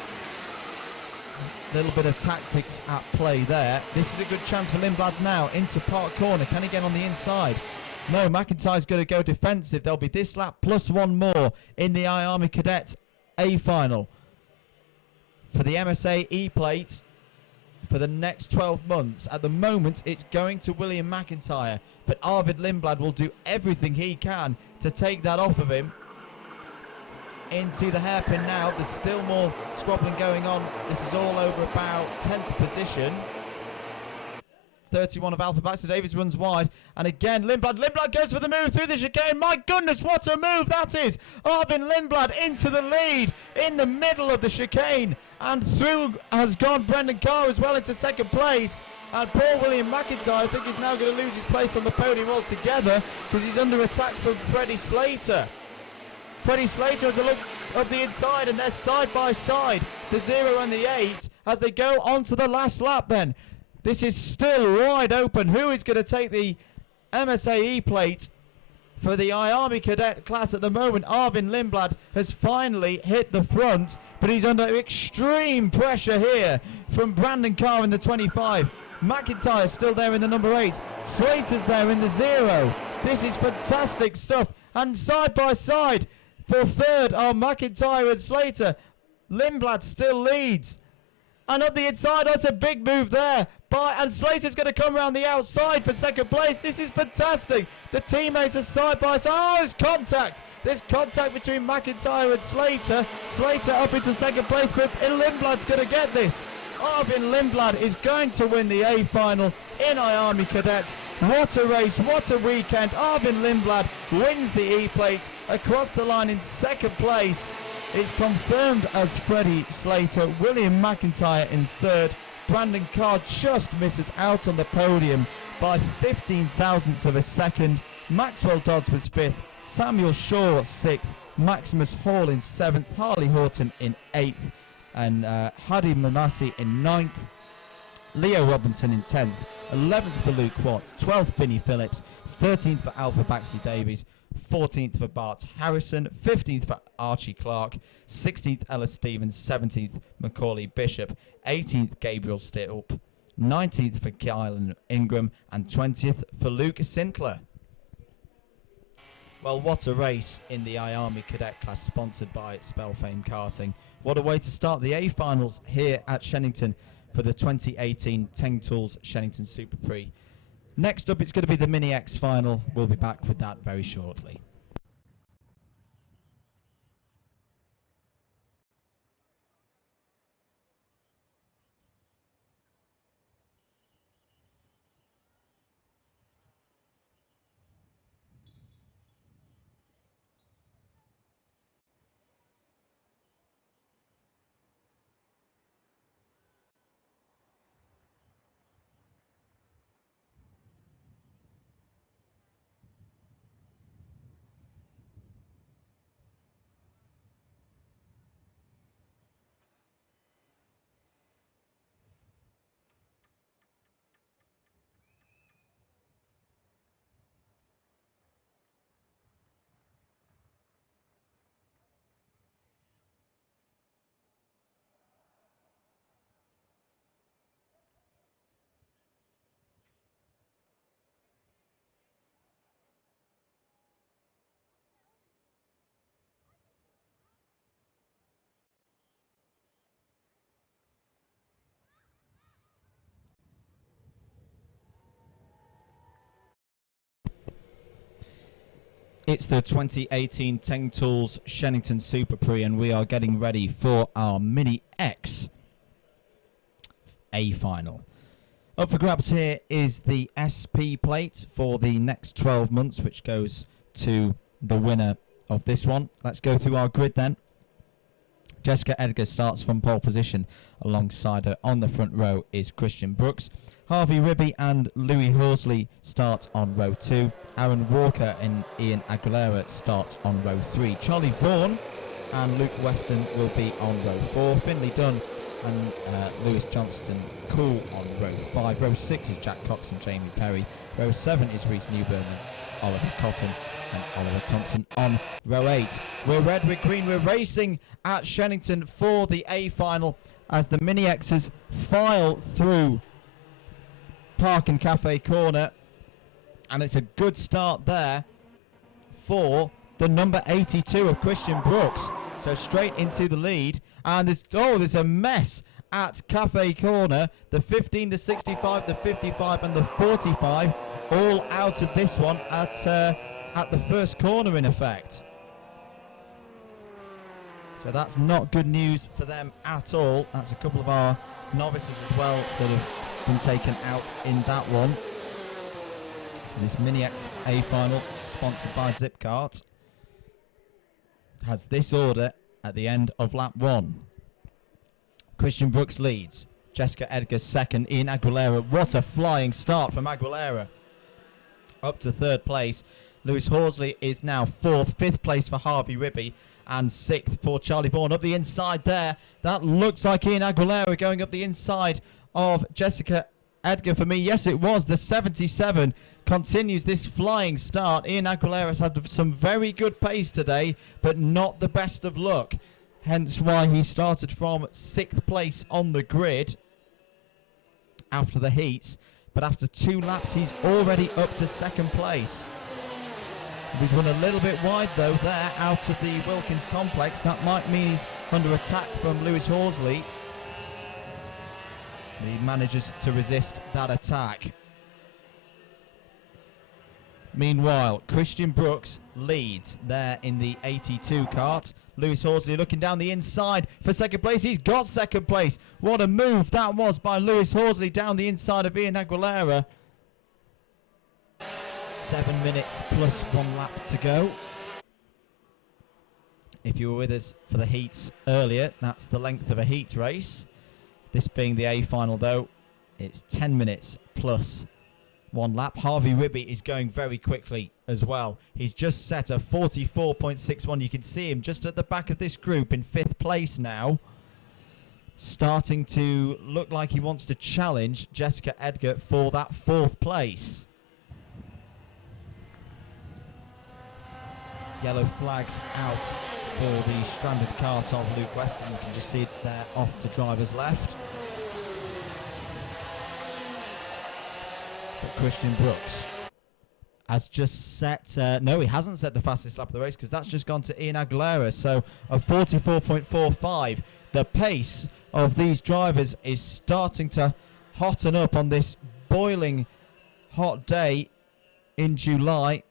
A little bit of tactics at play there. This is a good chance for Lindblad now into Park Corner. Can he get on the inside? No, McIntyre's going to go defensive. There'll be this lap plus 1 more in the IAME Cadet A final for the MSA E-plate for the next 12 months. At the moment, it's going to William McIntyre, but Arvid Lindblad will do everything he can to take that off of him. into the hairpin now. There's still more squabbling going on. This is all over about 10th position. 31 of Alpha Baxter Davies runs wide, and again Lindblad goes for the move through the chicane. My goodness, what a move that is! Arvin Lindblad into the lead in the middle of the chicane, and through has gone Brendan Carr as well into second place. And Paul William McIntyre, I think, is now going to lose his place on the podium altogether because he's under attack from Freddie Slater. Freddie Slater has a look of the inside, and they're side by side, the 0 and the 8, as they go on to the last lap then. This is still wide open. Who is going to take the MSAE plate for the IAME Cadet class at the moment? Arvin Lindblad has finally hit the front, but he's under extreme pressure here from Brandon Carr in the 25. McIntyre still there in the number 8. Slater's there in the 0. This is fantastic stuff. And side by side for third are McIntyre and Slater. Lindblad still leads. And up the inside, that's a big move there. And Slater's going to come around the outside for second place. This is fantastic. The teammates are side by side. Oh, there's contact. There's contact between McIntyre and Slater. Slater up into second place, but Lindblad's going to get this. Arvin Lindblad is going to win the A final in IAME Cadet. What a race, what a weekend. Arvin Lindblad wins the E plate across the line in second place. It's confirmed as Freddie Slater. William McIntyre in third. Brandon Carr just misses out on the podium by 15 thousandths of a second. Maxwell Dodds was fifth. Samuel Shaw sixth. Maximus Hall in seventh. Harley Horton in eighth. And Hadi Manassi in ninth. Leo Robinson in 10th. 11th for Luke Watts. 12th Vinnie Phillips. 13th for Alpha Baxter Davies. 14th for Bart Harrison, 15th for Archie Clark, 16th Ellis Stevens, 17th Macaulay Bishop, 18th Gabriel Stittlep, 19th for Kylan Ingram, and 20th for Luke Sintler. Well, what a race in the IAME Cadet class, sponsored by Spellfame Karting. What a way to start the A finals here at Shenington for the 2018 Teng Tools Shenington SuperPrix. Next up, it's going to be the Mini X final. We'll be back with that very shortly. It's the 2018 Teng Tools Shenington SuperPrix, and we are getting ready for our Mini X A final. Up for grabs here is the SP plate for the next 12 months, which goes to the winner of this one. Let's go through our grid then. Jessica Edgar starts from pole position. Alongside her on the front row is Christian Brooks. Harvey Ribby and Louis Horsley start on row 2. Aaron Walker and Ian Aguilera start on row 3. Charlie Vaughan and Luke Weston will be on row 4. Finley Dunn and Lewis Johnston Cool on row 5. Row 6 is Jack Cox and Jamie Perry. Row 7 is Reece Newburn and Oliver Cotton. And Oliver Thompson on row 8. We're red, we're green, we're racing at Shenington for the A final as the Mini X's file through Park and Cafe Corner, and it's a good start there for the number 82 of Christian Brooks. So straight into the lead, and there's a mess at Cafe Corner. The 15, the 65, the 55 and the 45 all out of this one at the first corner in effect. So that's not good news for them at all. That's a couple of our novices as well that have been taken out in that one. So this Mini X A final, sponsored by Zipkart, has this order at the end of lap 1. Christian Brooks leads. Jessica Edgar second. Ian Aguilera. What a flying start from Aguilera. Up to 3rd place. Lewis Horsley is now 4th. 5th place for Harvey Ribby. And 6th for Charlie Vaughan. Up the inside there. That looks like Ian Aguilera going up the inside of Jessica Edgar for me. Yes, it was. The 77 continues this flying start. Ian Aguilera's had some very good pace today, but not the best of luck. Hence why he started from 6th place on the grid after the heats. But after 2 laps, he's already up to 2nd place. He's run a little bit wide, though, there out of the Wilkins complex. That might mean he's under attack from Lewis Horsley. But he manages to resist that attack. Meanwhile, Christian Brooks leads there in the 82 kart. Lewis Horsley looking down the inside for 2nd place. He's got 2nd place. What a move that was by Lewis Horsley down the inside of Ian Aguilera. 7 minutes plus 1 lap to go. If you were with us for the heats earlier, that's the length of a heat race. This being the A final, though, it's 10 minutes plus 1 lap. Harvey Ribby is going very quickly as well. He's just set a 44.61. You can see him just at the back of this group in 5th place now. Starting to look like he wants to challenge Jessica Edgar for that 4th place. Yellow flags out for the stranded kart of Luke Weston. You can just see it there off to driver's left. But Christian Brooks has just set, no, he hasn't set the fastest lap of the race because that's just gone to Ian Aguilera. So a 44.45. The pace of these drivers is starting to hotten up on this boiling hot day in July.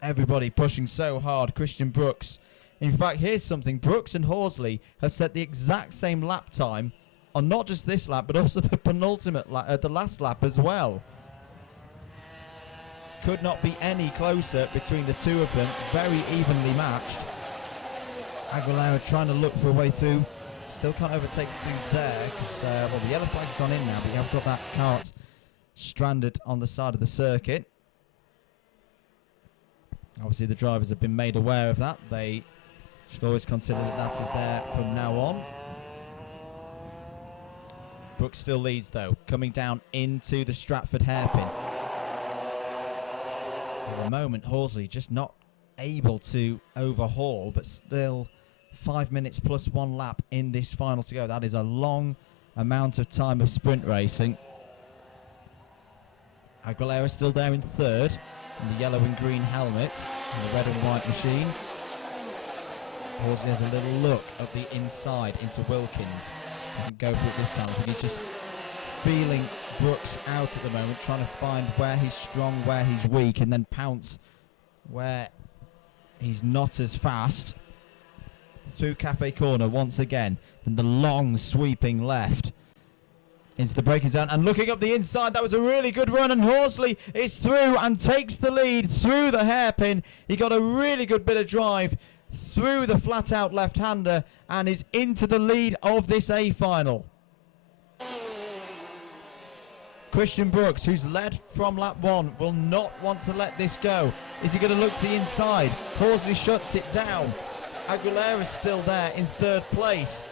Everybody pushing so hard. Christian Brooks. In fact, here's something. Brooks and Horsley have set the exact same lap time on not just this lap, but also the penultimate lap, the last lap as well. Could not be any closer between the two of them. Very evenly matched. Aguilera trying to look for a way through. Still can't overtake through there because, well, the yellow flag's gone in now, but you have got that kart stranded on the side of the circuit. Obviously, the drivers have been made aware of that. They should always consider that that is there from now on. Brooks still leads, though, coming down into the Stratford hairpin. At the moment, Horsley just not able to overhaul, but still 5 minutes plus 1 lap in this final to go. That is a long amount of time of sprint racing. Aguilera still there in 3rd. In the yellow and green helmet and the red and white machine. Horsley has a little look at the inside into Wilkins. Doesn't go for it this time. I think he's just feeling Brooks out at the moment, trying to find where he's strong, where he's weak, and then pounce where he's not as fast. Through Cafe Corner once again. Then the long sweeping left into the braking zone and looking up the inside. That was a really good run, and Horsley is through and takes the lead through the hairpin. He got a really good bit of drive through the flat out left-hander and is into the lead of this A final. Christian Brooks, who's led from lap 1, will not want to let this go. Is he going to look to the inside? Horsley shuts it down. Aguilera's still there in 3rd place.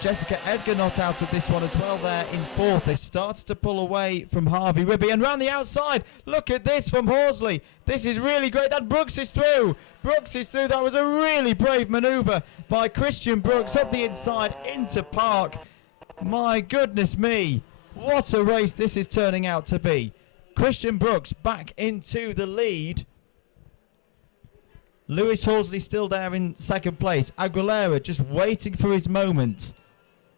Jessica Edgar not out of this one as well there in 4th. They started to pull away from Harvey Ribby and round the outside. Look at this from Horsley. This is really great. That Brooks is through. Brooks is through. That was a really brave manoeuvre by Christian Brooks up the inside into park. My goodness me. What a race this is turning out to be. Christian Brooks back into the lead. Lewis Horsley still there in 2nd place. Aguilera just waiting for his moment.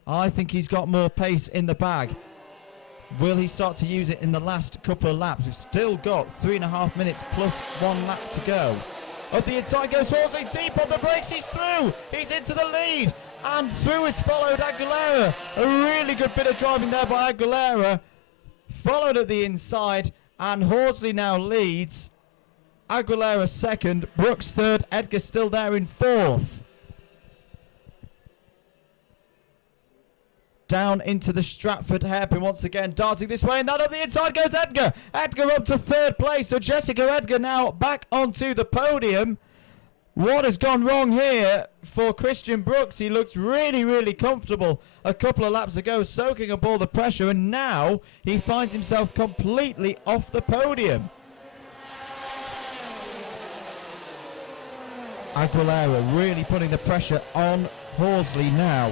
I think he's got more pace in the bag. Will he start to use it in the last couple of laps? We've still got 3.5 minutes plus 1 lap to go. Up the inside goes Horsley, deep on the brakes, he's through. He's into the lead. And through has followed Aguilera. A really good bit of driving there by Aguilera. Followed at the inside, and Horsley now leads. Aguilera second, Brooks third, Edgar still there in fourth. Down into the Stratford hairpin once again, darting this way, and that up the inside goes Edgar. Edgar up to third place, so Jessica Edgar now back onto the podium. What has gone wrong here for Christian Brooks? He looked really, really comfortable a couple of laps ago, soaking up all the pressure, and now he finds himself completely off the podium. Aguilera really putting the pressure on Horsley now.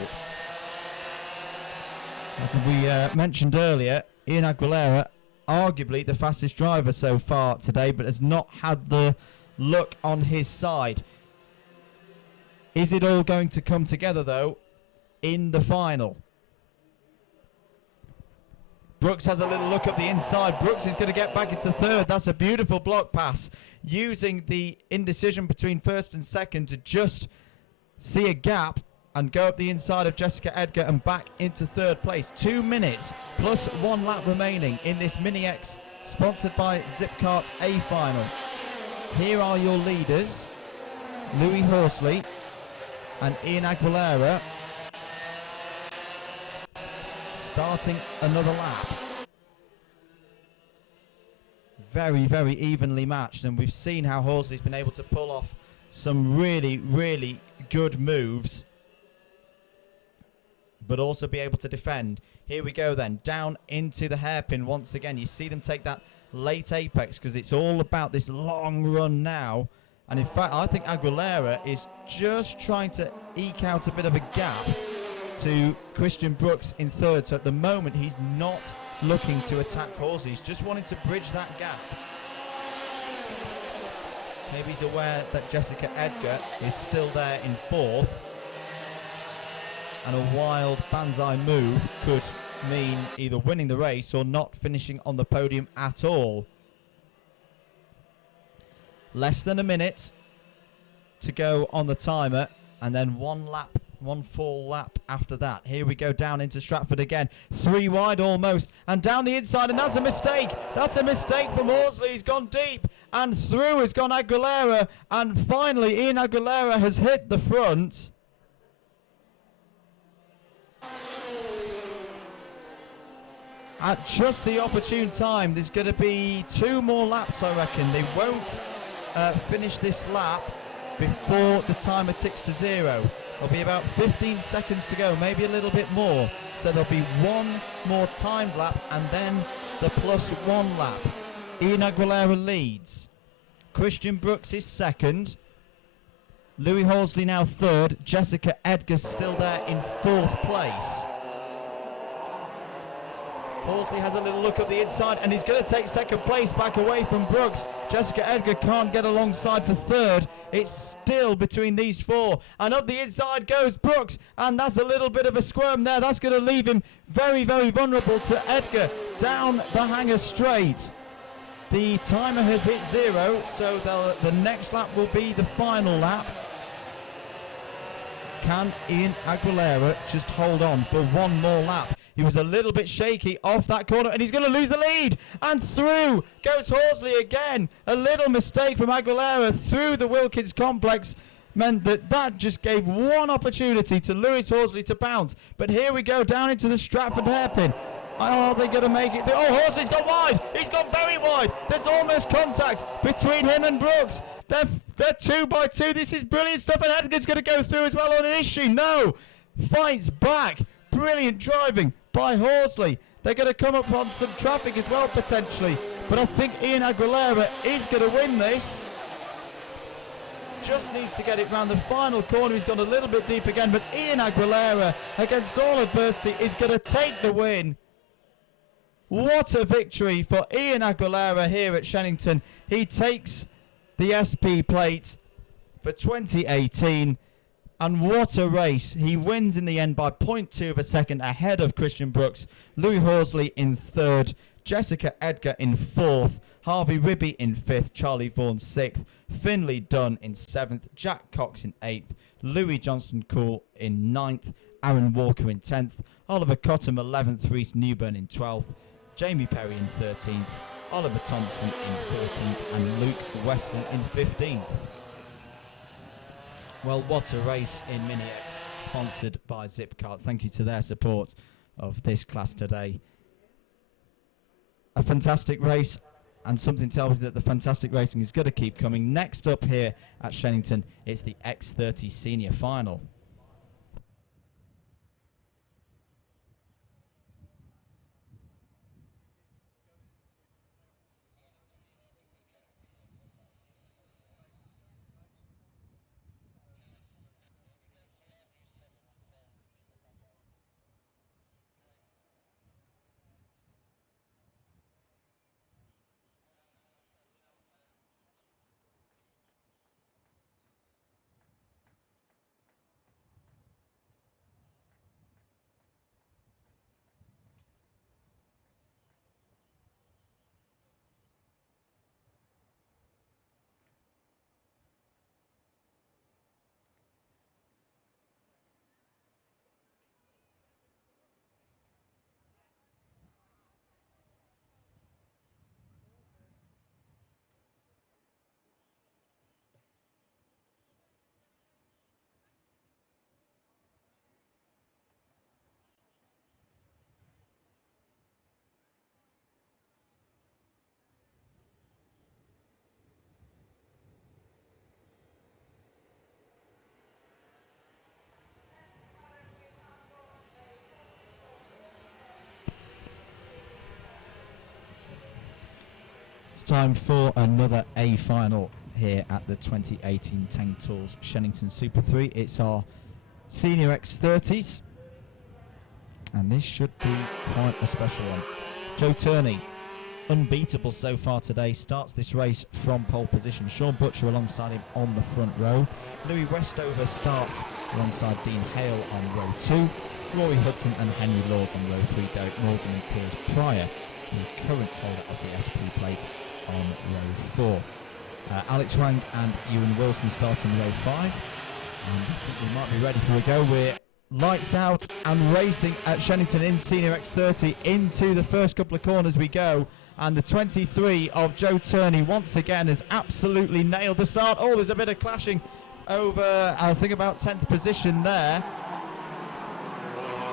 As we mentioned earlier, Ian Aguilera, arguably the fastest driver so far today, but has not had the luck on his side. Is it all going to come together, though, in the final? Brooks has a little look up the inside. Brooks is going to get back into third. That's a beautiful block pass, using the indecision between first and second to just see a gap and go up the inside of Jessica Edgar and back into third place. 2 minutes plus 1 lap remaining in this Mini X sponsored by Zipkart A final. Here are your leaders, Louis Horsley and Ian Aguilera, starting another lap. Very, very evenly matched, and we've seen how Horsley's been able to pull off some really, really good moves, but also be able to defend. Here we go then, down into the hairpin once again. You see them take that late apex because it's all about this long run now. And in fact, I think Aguilera is just trying to eke out a bit of a gap to Christian Brooks in third. So at the moment, he's not looking to attack Horsley. He's just wanting to bridge that gap. Maybe he's aware that Jessica Edgar is still there in fourth, and a wild banzai move could mean either winning the race or not finishing on the podium at all. Less than a minute to go on the timer, and then one full lap after that. Here we go down into Stratford again. 3 wide almost, and down the inside, and that's a mistake. That's a mistake from Horsley. He's gone deep, and through has gone Aguilera, and finally Ian Aguilera has hit the front. At just the opportune time. There's going to be 2 more laps, I reckon. They won't finish this lap before the timer ticks to 0. There'll be about 15 seconds to go, maybe a little bit more. So there'll be 1 more timed lap and then the +1 lap. Ian Aguilera leads. Christian Brooks is second. Louis Horsley now third. Jessica Edgar still there in 4th place. Horsley has a little look at the inside, and he's going to take second place back away from Brooks. Jessica Edgar can't get alongside for third. It's still between these 4. And up the inside goes Brooks, and that's a little bit of a squirm there. That's going to leave him very, very vulnerable to Edgar down the hanger straight. The timer has hit 0, so the next lap will be the final lap. Can Ian Aguilera just hold on for 1 more lap? He was a little bit shaky off that corner, and he's going to lose the lead. And through goes Horsley again. A little mistake from Aguilera through the Wilkins complex meant that just gave 1 opportunity to Lewis Horsley to bounce. But here we go down into the Stratford hairpin. Are they going to make it through? Oh, Horsley's gone wide. He's gone very wide. There's almost contact between him and Brooks. They're 2 by 2. This is brilliant stuff, and Edgar's going to go through as well on an issue. No. Fights back. Brilliant driving by Horsley. They're going to come up on some traffic as well, potentially. But I think Ian Aguilera is going to win this. Just needs to get it round the final corner. He's gone a little bit deep again, but Ian Aguilera, against all adversity, is going to take the win. What a victory for Ian Aguilera here at Shenington. He takes the SP plate for 2018. And what a race. He wins in the end by 0.2 of a second ahead of Christian Brooks. Louis Horsley in 3rd. Jessica Edgar in 4th. Harvey Ribby in 5th, Charlie Vaughan 6th, Finley Dunn in 7th, Jack Cox in 8th, Louis Johnston Cool in 9th, Aaron Walker in 10th, Oliver Cottam 11th, Reese Newburn in 12th, Jamie Perry in 13th, Oliver Thompson in 14th, and Luke Weston in 15th. Well, what a race in Mini X, sponsored by Zipcart. Thank you to their support of this class today. A fantastic race, and something tells me that the fantastic racing is going to keep coming. Next up here at Shenington, it's the X30 Senior Final. It's time for another A final here at the 2018 Tank Tools Shenington Super 3. It's our senior X30s, and this should be quite a special one. Joe Turney, unbeatable so far today, starts this race from pole position. Sean Butcher alongside him on the front row. Louis Westover starts alongside Dean Hale on row 2. Rory Hudson and Henry Laws on row 3. Derek Morgan and Piers Pryor, the current holder of the SP plate, on row 4. Alex Wang and Ewan Wilson start in row 5. And I think we might be ready for a go. We're lights out and racing at Shenington in Senior X30. Into the first couple of corners we go. And the 23 of Joe Turney once again has absolutely nailed the start. Oh, there's a bit of clashing over, I think, about 10th position there,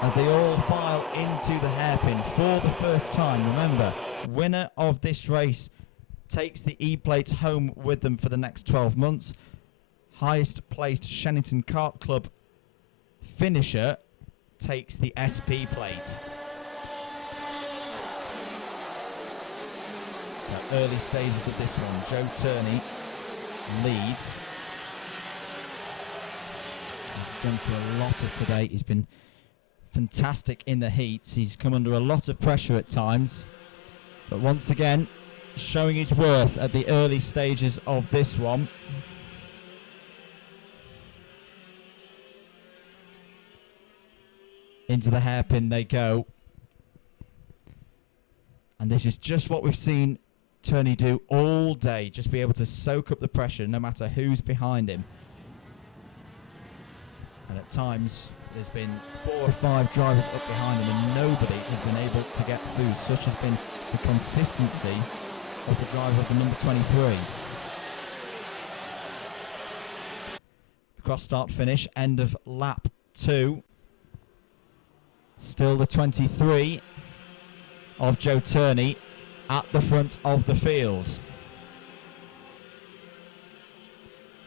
as they all file into the hairpin for the first time. Remember, winner of this race takes the E-plate home with them for the next 12 months. Highest placed Shenington Kart Club finisher takes the SP plate. So early stages of this one, Joe Turney leads. He's gone through a lot of today. He's been fantastic in the heats. He's come under a lot of pressure at times, but once again showing his worth at the early stages of this one. Into the hairpin they go, and this is just what we've seen Turney do all day, just be able to soak up the pressure no matter who's behind him. And at times there's been 4 or 5 drivers up behind him and nobody has been able to get through. Such has been the consistency of the driver of the number 23. Cross start finish, end of lap 2. Still the 23 of Joe Turney at the front of the field.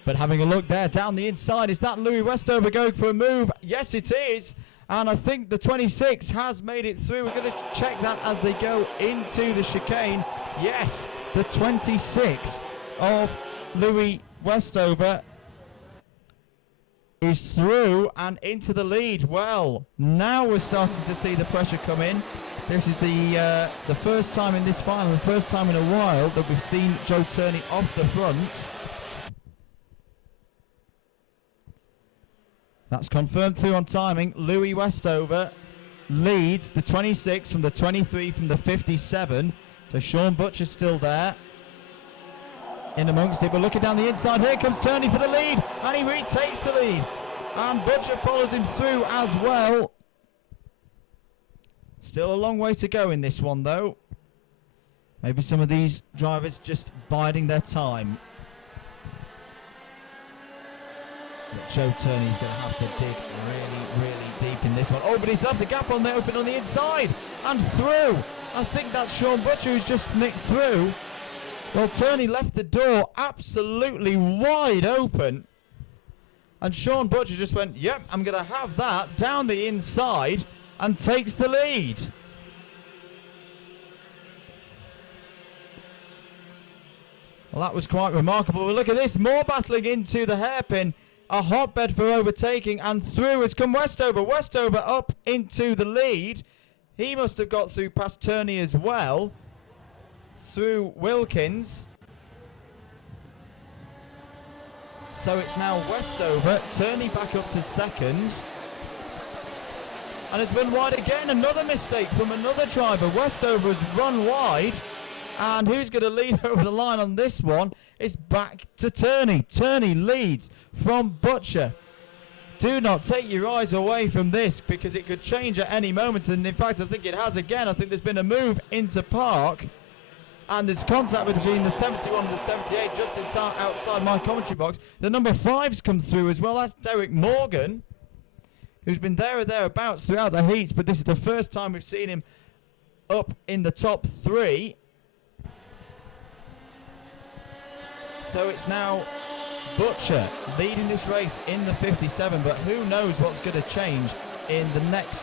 But having a look there down the inside, is that Louis Westover going for a move? Yes, it is. And I think the 26 has made it through. We're going to check that as they go into the chicane. Yes, the 26 of Louis Westover is through and into the lead. Well, now we're starting to see the pressure come in. This is the first time in this final, the first time in a while that we've seen Joe Turney off the front. That's confirmed through on timing. Louis Westover leads the 26 from the 23 from the 57. So Sean Butcher's still there. in amongst it, but looking down the inside, here comes Turney for the lead, and he retakes the lead, and Butcher follows him through as well. Still a long way to go in this one though. Maybe some of these drivers just biding their time. But Joe Turney's going to have to dig really, really deep in this one. Oh, but he's left the gap on there, open on the inside, and through. I think that's Sean Butcher who's just nicked through. Well, Turney left the door absolutely wide open, and Sean Butcher just went, yep, I'm going to have that, down the inside, and takes the lead. Well, that was quite remarkable. But look at this, more battling into the hairpin. A hotbed for overtaking, and through has come Westover. Westover up into the lead. He must have got through past Turney as well. Through Wilkins. So it's now Westover. Turney back up to second. And it's run wide again. Another mistake from another driver. Westover has run wide. And who's going to lead over the line on this one? It's back to Turney. Turney leads from Butcher. Do not take your eyes away from this, because it could change at any moment. And in fact, I think it has again. I think there's been a move into park. And there's contact between the 71 and the 78 just outside my commentary box. The number 5's come through as well. That's Derek Morgan, who's been there or thereabouts throughout the heats. But this is the first time we've seen him up in the top 3. So it's now Butcher leading this race in the 57, but who knows what's going to change in the next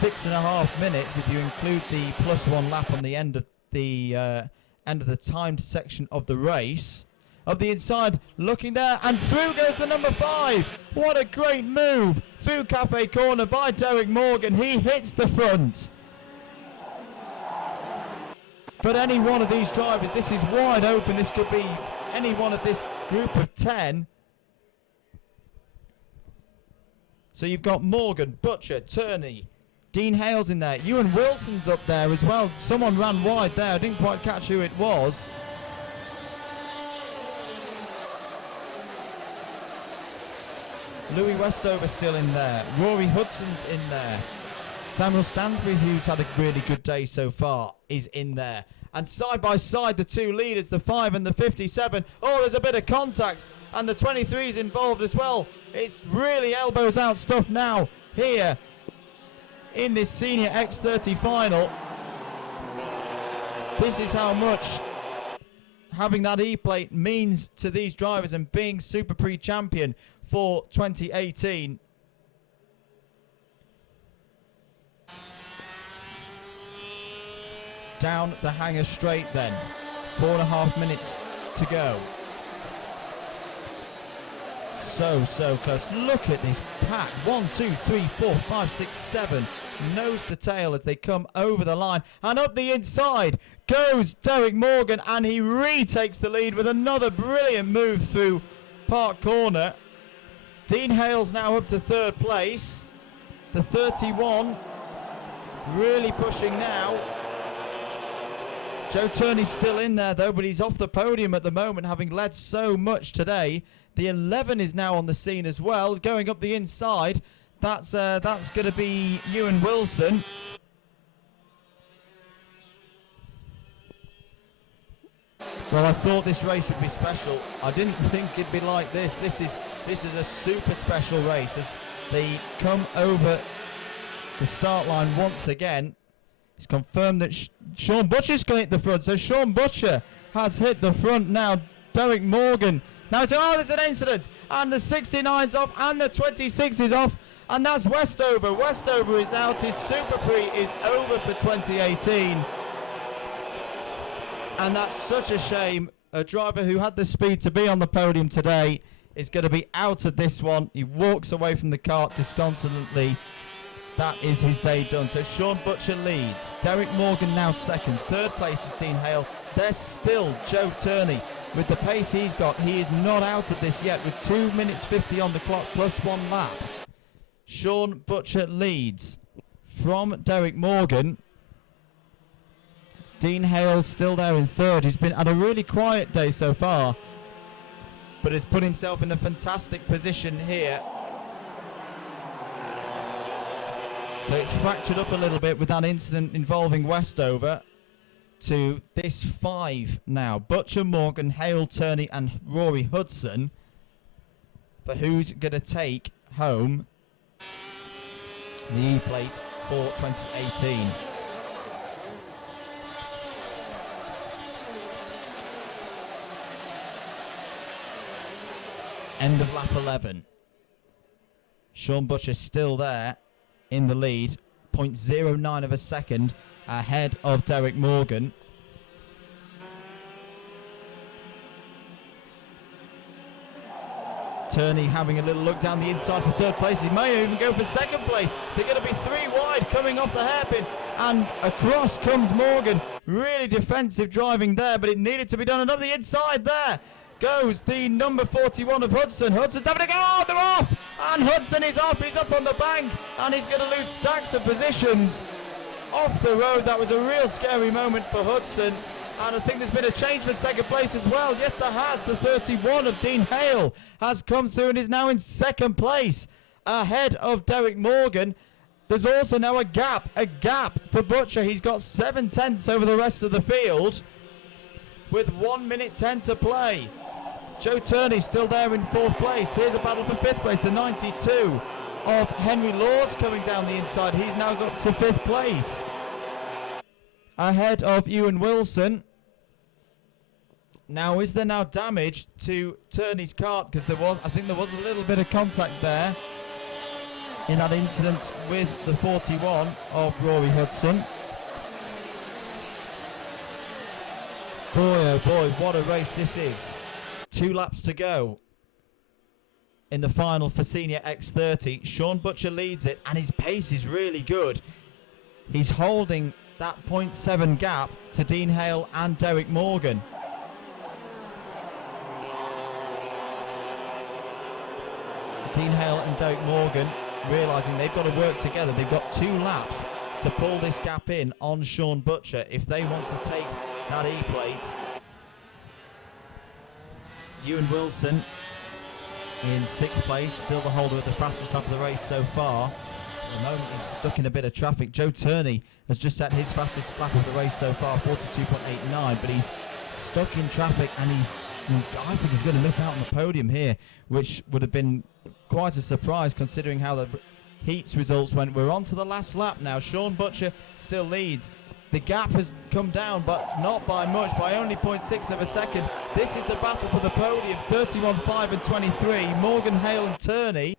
6.5 minutes if you include the +1 lap on the end of the timed section of the race. Up the inside, looking there, and through goes the number 5. What a great move through Cafe Corner by Derek Morgan. He hits the front. But any one of these drivers, this is wide open. This could be any one of this group of 10. So you've got Morgan, Butcher, Turney, Dean Hale's in there. Ewan Wilson's up there as well. Someone ran wide there. I didn't quite catch who it was. Louis Westover still in there. Rory Hudson's in there. Samuel Stansbury, who's had a really good day so far, is in there. And side by side, the two leaders, the 5 and the 57. Oh, there's a bit of contact, and the 23's involved as well. It's really elbows out stuff now here in this senior X30 final. This is how much having that E-plate means to these drivers and being SuperPrix champion for 2018. Down the hanger straight then. 4.5 minutes to go. So close. Look at this pack. 1, 2, 3, 4, 5, 6, 7. Nose to tail as they come over the line. And up the inside goes Derek Morgan, and he retakes the lead with another brilliant move through Park Corner. Dean Hale's now up to 3rd place. The 31 really pushing now. Joe Turney's still in there though, but he's off the podium at the moment, having led so much today. The 11 is now on the scene as well, going up the inside. That's going to be Ewan Wilson. Well, I thought this race would be special. I didn't think it'd be like this. This is a super special race as they come over the start line once again. It's confirmed that Sean Butcher's going to hit the front. So Sean Butcher has hit the front now. Derek Morgan. Now it's, oh, there's an incident. And the 69's off and the 26 is off. And that's Westover. Westover is out. His SuperPrix is over for 2018. And that's such a shame. A driver who had the speed to be on the podium today is going to be out of this one. He walks away from the kart disconsolately. That is his day done. So Sean Butcher leads. Derek Morgan now 2nd. 3rd place is Dean Hale. There's still Joe Turney. With the pace he's got, he is not out of this yet with 2 minutes 50 on the clock plus 1 lap. Sean Butcher leads from Derek Morgan. Dean Hale still there in third. He's been at a really quiet day so far, but has put himself in a fantastic position here. So it's fractured up a little bit with that incident involving Westover to this 5 now. Butcher, Morgan, Hale, Turney and Rory Hudson for who's going to take home the E-plate for 2018. End of lap 11. Sean Butcher still there in the lead, 0.09 of a second ahead of Derek Morgan. Turney having a little look down the inside for third place. He may even go for second place. They're going to be 3 wide coming off the hairpin, and across comes Morgan. Really defensive driving there, but it needed to be done. Another inside there goes the number 41 of Hudson. Hudson's having a go. Oh, they're off! And Hudson is off. He's up on the bank, and he's going to lose stacks of positions off the road. That was a real scary moment for Hudson. And I think there's been a change for second place as well. Yes, there has. The 31 of Dean Hale has come through and is now in second place ahead of Derek Morgan. There's also now a gap for Butcher. He's got 7 tenths over the rest of the field with 1 minute 10 to play. Joe Turney still there in 4th place. Here's a battle for 5th place. The 92 of Henry Laws coming down the inside. He's now got to 5th place ahead of Ewan Wilson. Now, is there now damage to Turney's kart? Because I think there was a little bit of contact there in that incident with the 41 of Rory Hudson. Boy, oh boy, what a race this is. 2 laps to go in the final for Senior X30. Sean Butcher leads it, and his pace is really good. He's holding that 0.7 gap to Dean Hale and Derek Morgan. Dean Hale and Derek Morgan realising they've got to work together. They've got 2 laps to pull this gap in on Sean Butcher if they want to take that E-plate. Ewan Wilson in 6th place, still the holder at the fastest lap of the race so far. At the moment he's stuck in a bit of traffic. Joe Turney has just set his fastest lap of the race so far, 42.89, but he's stuck in traffic, and I think he's going to miss out on the podium here, which would have been quite a surprise considering how the heats results went. We're on to the last lap now. Sean Butcher still leads. The gap has come down, but not by much, by only 0.6 of a second. This is the battle for the podium, 31, 5 and 23. Morgan, Hale and Turney.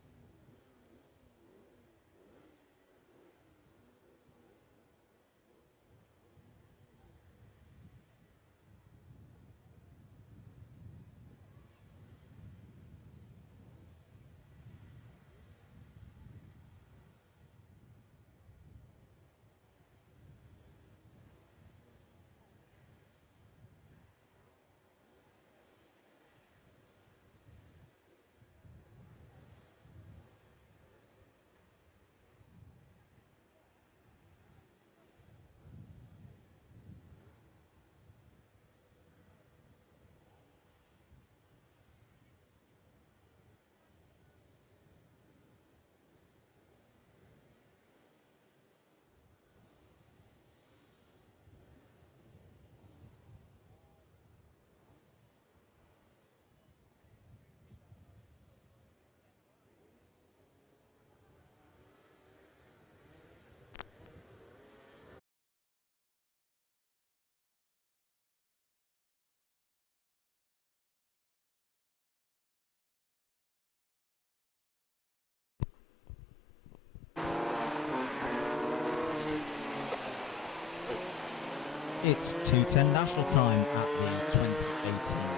It's 2:10 national time at the 2018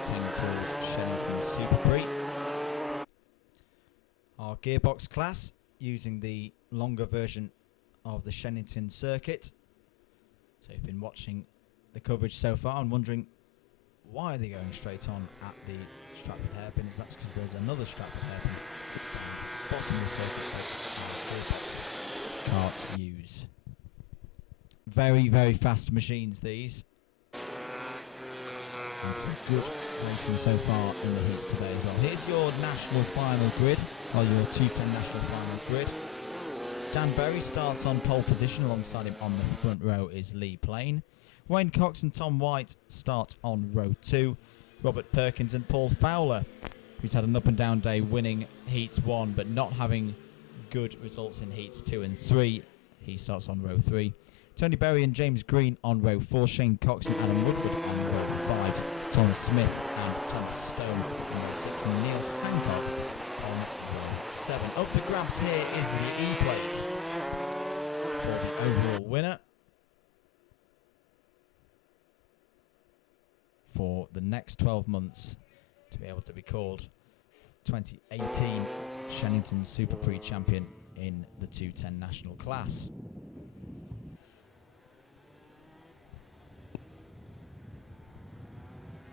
Team Tools Shenington SuperPrix. Our gearbox class using the longer version of the Shenington circuit. So you've been watching the coverage so far and wondering why are they going straight on at the Stratford hairpins. That's because there's another Stratford hairpin down the bottom of the circuit that our gearbox carts use. Very, very fast machines these. And some good racing so far in the heats today as well. Here's your national final grid, or your 210 national final grid. Dan Berry starts on pole position. Alongside him on the front row is Lee Plain. Wayne Cox and Tom White start on row 2. Robert Perkins and Paul Fowler, who's had an up and down day, winning heats 1 but not having good results in heats 2 and 3. He starts on row 3. Tony Berry and James Green on row 4. Shane Cox and Adam Woodward on row 5. Tom Smith and Thomas Stone on row 6. And Neil Hancock on row 7. Up for grabs here is the E-plate for the overall winner for the next 12 months to be able to be called 2018 Shenington SuperPrix champion in the 210 national class.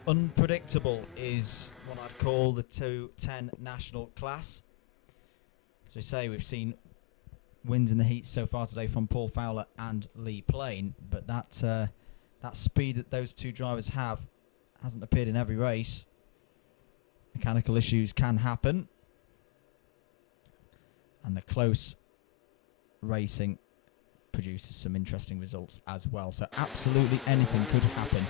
Unpredictable is what I'd call the 210 national class. As we say, we've seen wins in the heat so far today from Paul Fowler and Lee Plain, but that speed that those two drivers have hasn't appeared in every race. Mechanical issues can happen, and the close racing produces some interesting results as well. So absolutely anything could happen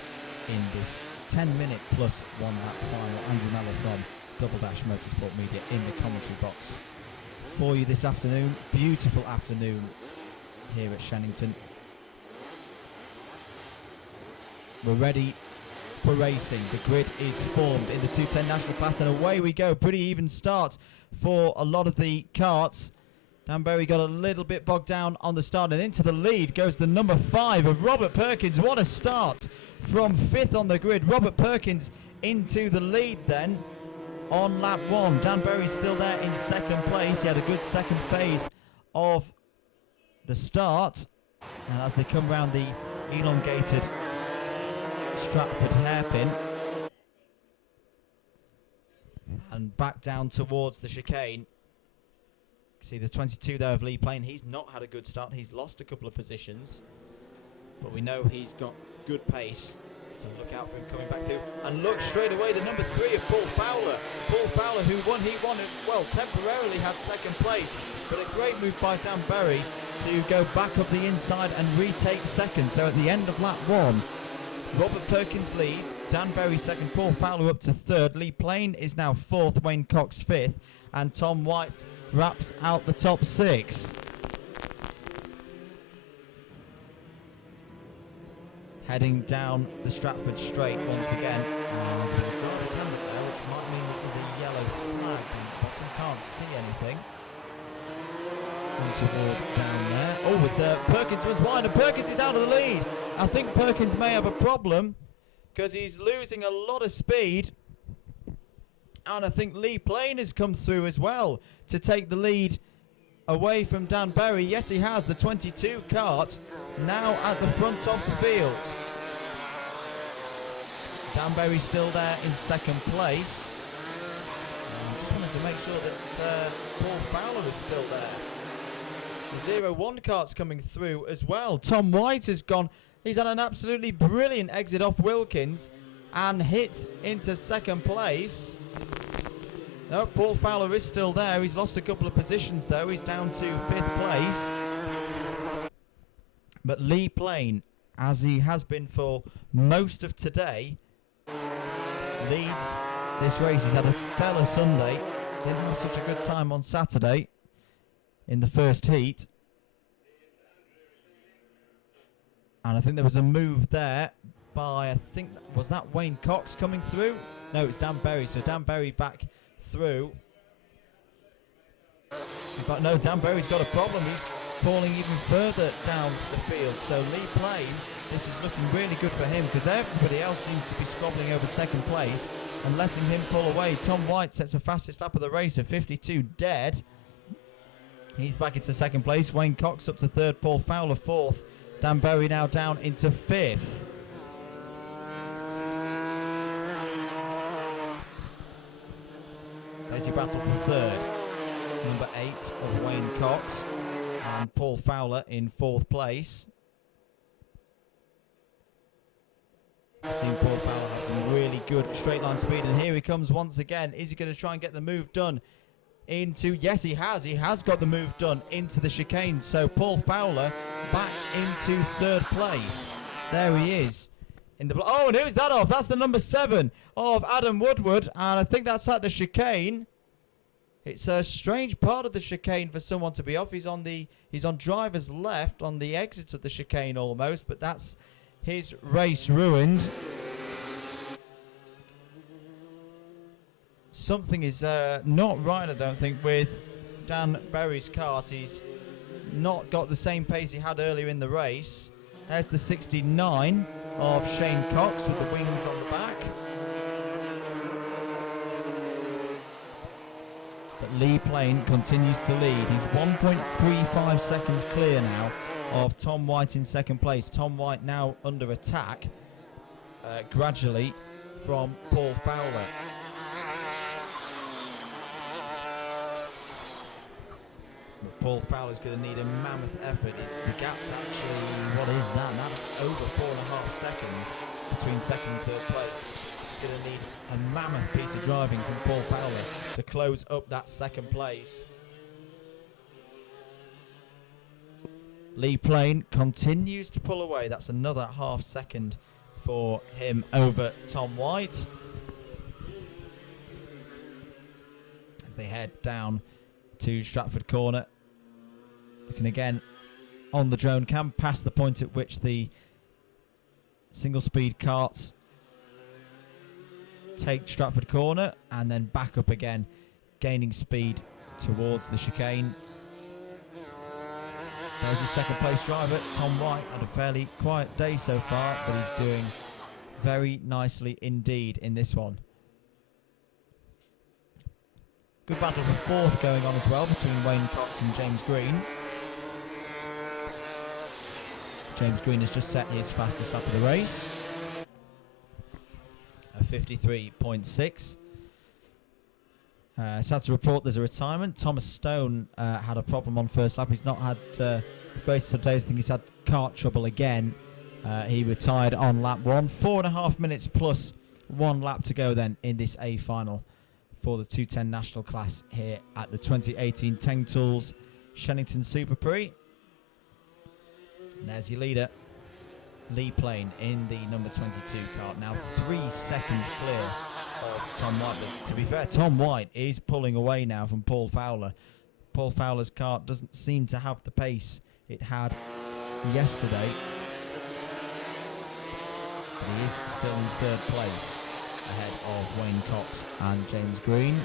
in this 10-minute plus 1 lap final. Andrew Mellor from Double Dash Motorsport Media in the commentary box for you this afternoon. Beautiful afternoon here at Shenington. We're ready for racing. The grid is formed in the 210 national class, and away we go. Pretty even start for a lot of the karts. Dan Berry got a little bit bogged down on the start, and into the lead goes the number 5 of Robert Perkins. What a start from 5th on the grid. Robert Perkins into the lead then on lap 1. Dan Berry's still there in 2nd place. He had a good second phase of the start, and as they come round the elongated Stratford hairpin and back down towards the chicane, see the 22 there of Lee Plain. He's not had a good start. He's lost a couple of positions, but we know he's got good pace, so look out for him coming back through. And look straight away, the number 3 of Paul Fowler. Paul Fowler, who won heat 1, well, temporarily had 2nd place, but a great move by Dan Berry to go back up the inside and retake 2nd. So at the end of lap 1, Robert Perkins leads, Dan Berry 2nd, Paul Fowler up to 3rd, Lee Plain is now 4th, Wayne Cox 5th, and Tom White wraps out the top 6. Heading down the Stratford straight once again. There's a driver's helmet there, which might mean it was a yellow flag on the bottom. Can't see anything. Untoward down there. Oh, was there? Perkins was wide, and Perkins is out of the lead. I think Perkins may have a problem because he's losing a lot of speed. And I think Lee Plain has come through as well to take the lead away from Dan Berry. Yes, he has. The 22 kart now at the front of the field. Dan Berry's still there in 2nd place. Just wanted to make sure that Paul Fowler is still there. The 01 kart's coming through as well. Tom White has gone. He's had an absolutely brilliant exit off Wilkins and hits into 2nd place. No, Paul Fowler is still there. He's lost a couple of positions though. He's down to 5th place. But Lee Plain, as he has been for most of today, leads this race. He's had a stellar Sunday. Didn't have such a good time on Saturday in the first heat. And I think there was a move there by, was that Wayne Cox coming through? No, it's Dan Berry. So Dan Berry back through. But no, Dan Berry's got a problem. He's falling even further down the field. So Lee Plain, this is looking really good for him because everybody else seems to be squabbling over 2nd place and letting him pull away. Tom White sets the fastest lap of the race of 52 dead. He's back into 2nd place. Wayne Cox up to 3rd. Paul Fowler 4th. Dan Berry now down into 5th. There's your battle for 3rd. Number 8 of Wayne Cox and Paul Fowler in 4th place. I've seen Paul Fowler have some really good straight line speed, and here he comes once again. Is he going to try and get the move done into, yes he has got the move done into the chicane. So Paul Fowler back into third place. There he is. In the oh, and who's that off? That's the number 7 of Adam Woodward, and I think that's at the chicane. It's a strange part of the chicane for someone to be off. He's on driver's left on the exit of the chicane almost, but that's his race ruined. Something is not right, I don't think, with Dan Berry's kart. He's not got the same pace he had earlier in the race. There's the 69 of Shane Cox with the wings on the back. But Lee Plain continues to lead. He's 1.35 seconds clear now of Tom White in second place. Tom White now under attack gradually from Paul Fowler. But Paul Fowler's going to need a mammoth effort. The gap's actually, what is that? That's over 4.5 seconds between second and third place. He's going to need a mammoth piece of driving from Paul Fowler to close up that second place. Lee Plain continues to pull away. That's another half second for him over Tom White. As they head down to Stratford Corner. Looking again on the drone cam past the point at which the single speed karts take Stratford Corner, and then back up again, gaining speed towards the chicane. There's his second place driver, Tom White. Had a fairly quiet day so far, but he's doing very nicely indeed in this one. Good battle for fourth going on as well between Wayne Cox and James Green. James Green has just set his fastest lap of the race. A 53.6. Sad to report there's a retirement. Thomas Stone had a problem on first lap. He's not had the greatest of days. I think he's had kart trouble again. He retired on lap 1. 4.5 minutes plus 1 lap to go then in this A final for the 210 national class here at the 2018 Teng Tools Shenington SuperPrix. And there's your leader, Lee Plain, in the number 22 kart. Now 3 seconds clear of Tom White. But to be fair, Tom White is pulling away now from Paul Fowler. Paul Fowler's kart doesn't seem to have the pace it had yesterday. But he is still in third place, ahead of Wayne Cox and James Green.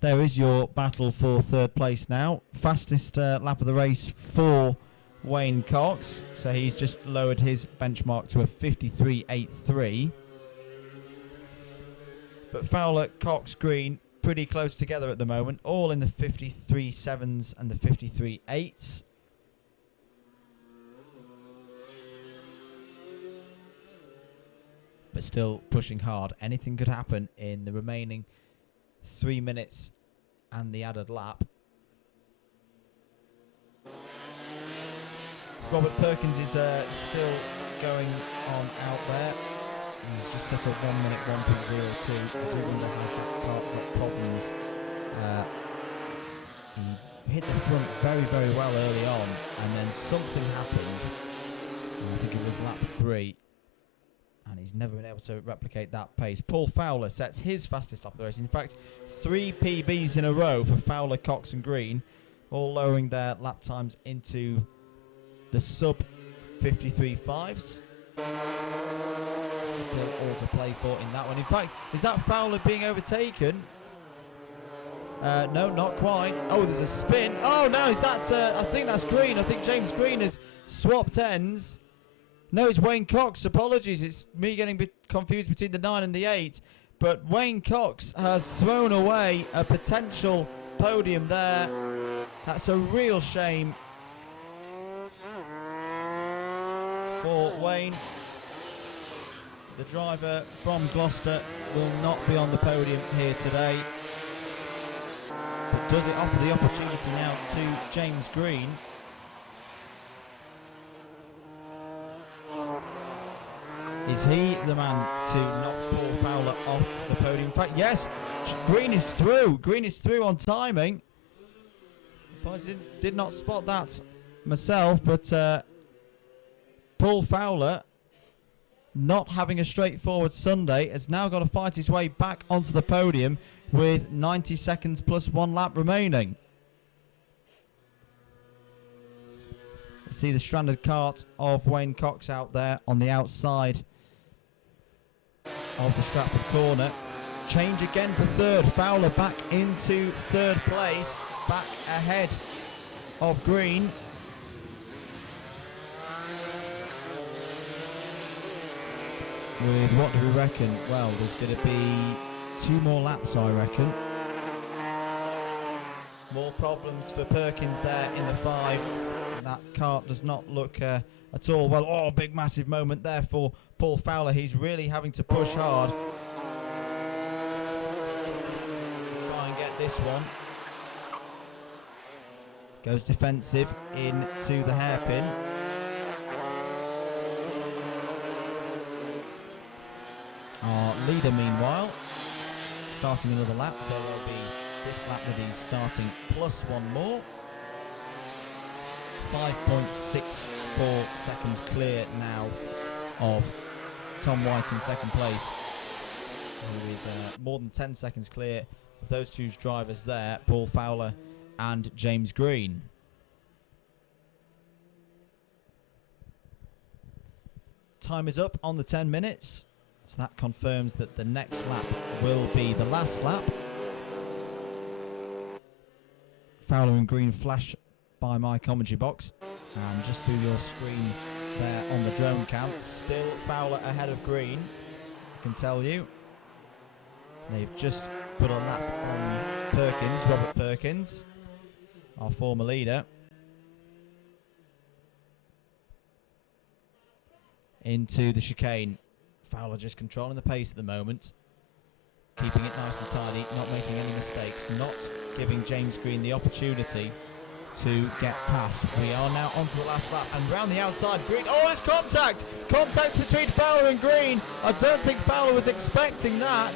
There is your battle for third place now. Fastest lap of the race for Wayne Cox. So he's just lowered his benchmark to a 53.83. But Fowler, Cox, Green, pretty close together at the moment. All in the 53.7s and the 53.8s. But still pushing hard. Anything could happen in the remaining 3 minutes and the added lap. Robert Perkins is still going on out there. He's just set up 1 minute 1.02. I do wonder has that car got problems. He hit the front very, very well early on, and then something happened. I think it was lap 3. And he's never been able to replicate that pace. Paul Fowler sets his fastest lap of the race. In fact, 3 PBs in a row for Fowler, Cox and Green, all lowering their lap times into the sub 53.5s. Still all to play for in that one. In fact, is that Fowler being overtaken? No, not quite. Oh, there's a spin. Oh, no, is that... I think that's Green. I think James Green has swapped ends. No, it's Wayne Cox. Apologies, it's me getting confused between the 9 and the 8. But Wayne Cox has thrown away a potential podium there. That's a real shame for Wayne. The driver from Gloucester will not be on the podium here today. But does it offer the opportunity now to James Green? Is he the man to knock Paul Fowler off the podium? In fact, yes, Green is through. Green is through on timing. I did not spot that myself, but Paul Fowler, not having a straightforward Sunday, has now got to fight his way back onto the podium with 90 seconds plus 1 lap remaining. See the stranded kart of Wayne Cox out there on the outside of the Stratford corner. Change again for third. Fowler back into third place, back ahead of Green. With what do we reckon? Well, there's going to be 2 more laps, I reckon. More problems for Perkins there in the 5. That kart does not look at all well. Oh, big massive moment there for Paul Fowler. He's really having to push hard to try and get this one. Goes defensive into the hairpin. Our leader, meanwhile, starting another lap, so there'll be this lap that he's starting plus 1 more. 5.64 seconds clear now of Tom White in second place, who is more than 10 seconds clear of those 2 drivers there, Paul Fowler and James Green. Time is up on the 10 minutes, so that confirms that the next lap will be the last lap. Fowler and Green flash by my commentary box, and just through your screen there on the drone cam, still Fowler ahead of Green, I can tell you. They've just put a lap on Perkins, Robert Perkins, our former leader. Into the chicane. Fowler just controlling the pace at the moment, keeping it nice and tidy, not making any mistakes, not giving James Green the opportunity to get past. We are now onto the last lap, and round the outside, Green. Oh, it's contact! Contact between Fowler and Green. I don't think Fowler was expecting that.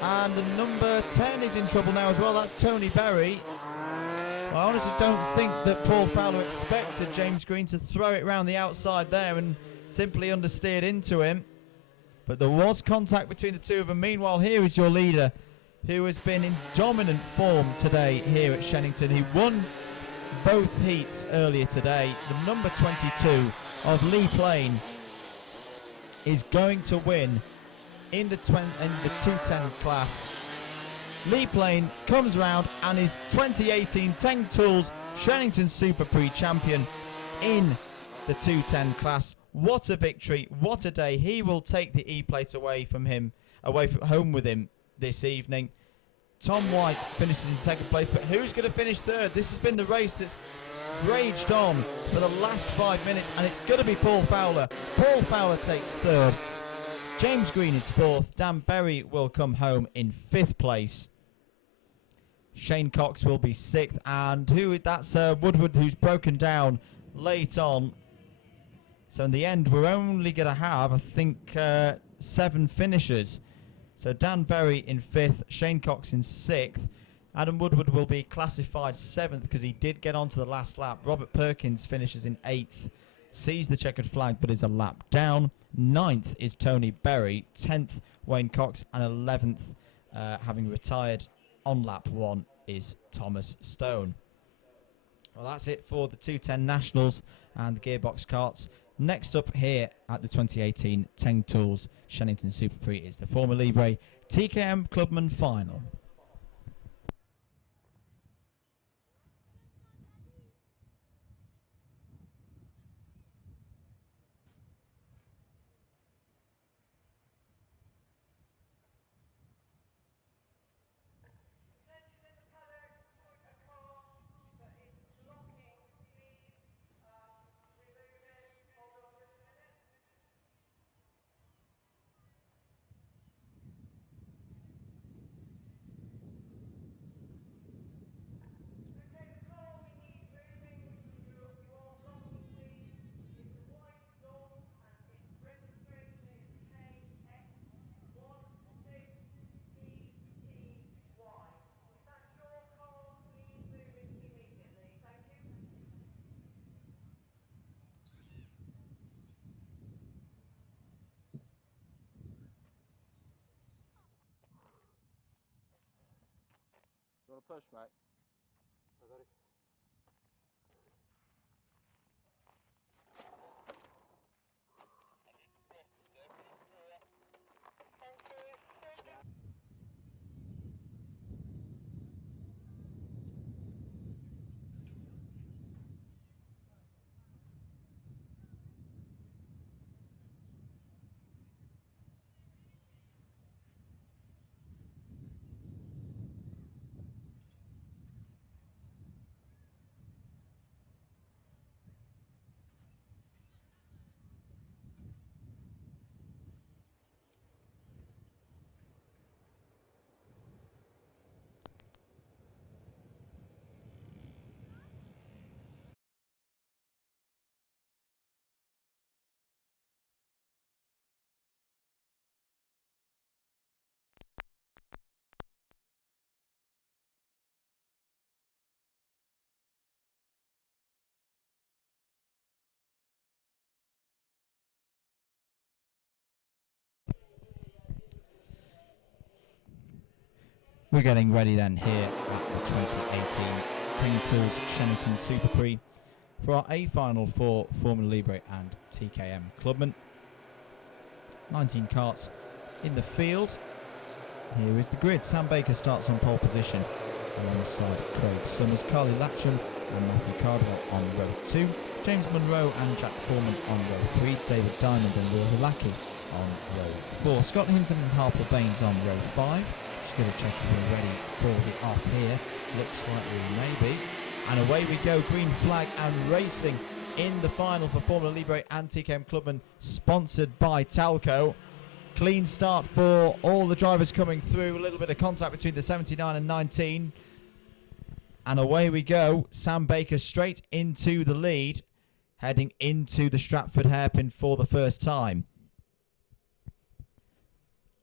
And the number 10 is in trouble now as well. That's Tony Berry. I honestly don't think that Paul Fowler expected James Green to throw it round the outside there and simply understeered into him. But there was contact between the 2 of them. Meanwhile, here is your leader, who has been in dominant form today here at Shenington. He won both heats earlier today. The number 22 of Lee Plain is going to win in the 210 class. Lee Plain comes round and is 2018 Teng Tools Shenington SuperPrix champion in the 210 class. What a victory, what a day. He will take the E-plate away from home with him this evening. Tom White finishes in second place, but who's going to finish third? This has been the race that's raged on for the last 5 minutes, and it's going to be Paul Fowler. Paul Fowler takes third. James Green is fourth. Dan Berry will come home in 5th place. Shane Cox will be 6th, and that's Woodward, who's broken down late on. So in the end, we're only going to have, I think, 7 finishers. So Dan Berry in 5th, Shane Cox in 6th. Adam Woodward will be classified 7th because he did get onto the last lap. Robert Perkins finishes in 8th, sees the checkered flag but is a lap down. 9th is Tony Berry, 10th Wayne Cox, and 11th, having retired on lap 1, is Thomas Stone. Well, that's it for the 210 Nationals and the Gearbox Karts. Next up here at the 2018 Teng Tools Shenington SuperPrix is the former Libre TKM Clubman Final. You want to push, mate? We're getting ready then here at the 2018 Team Tools Shenington SuperPrix for our A final for Formula Libre and TKM Clubman. 19 karts in the field. Here is the grid. Sam Baker starts on pole position alongside Craig Summers, Carly Latcham and Matthew Cardwell on row 2, James Munro and Jack Foreman on row 3, David Diamond and Will Hulacki on row 4, Scott Hinton and Harper Baines on row 5. Just going to check if we're ready for the off here. Looks like we may be. And away we go, green flag and racing in the final for Formula Libre and TKM Clubman, sponsored by Talco. Clean start for all the drivers coming through. A little bit of contact between the 79 and 19. And away we go. Sam Baker straight into the lead, heading into the Stratford hairpin for the first time.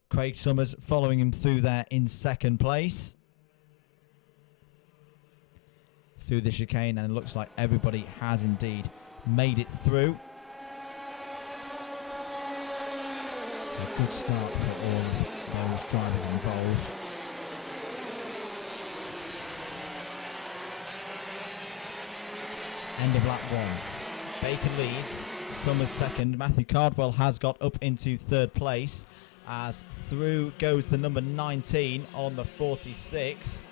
Craig Summers following him through there in second place. Through the chicane, and it looks like everybody has indeed made it through. A good start for all of those drivers involved. End of lap 1. Baker leads, Summers second. Matthew Cardwell has got up into third place, as through goes the number 19 on the 46.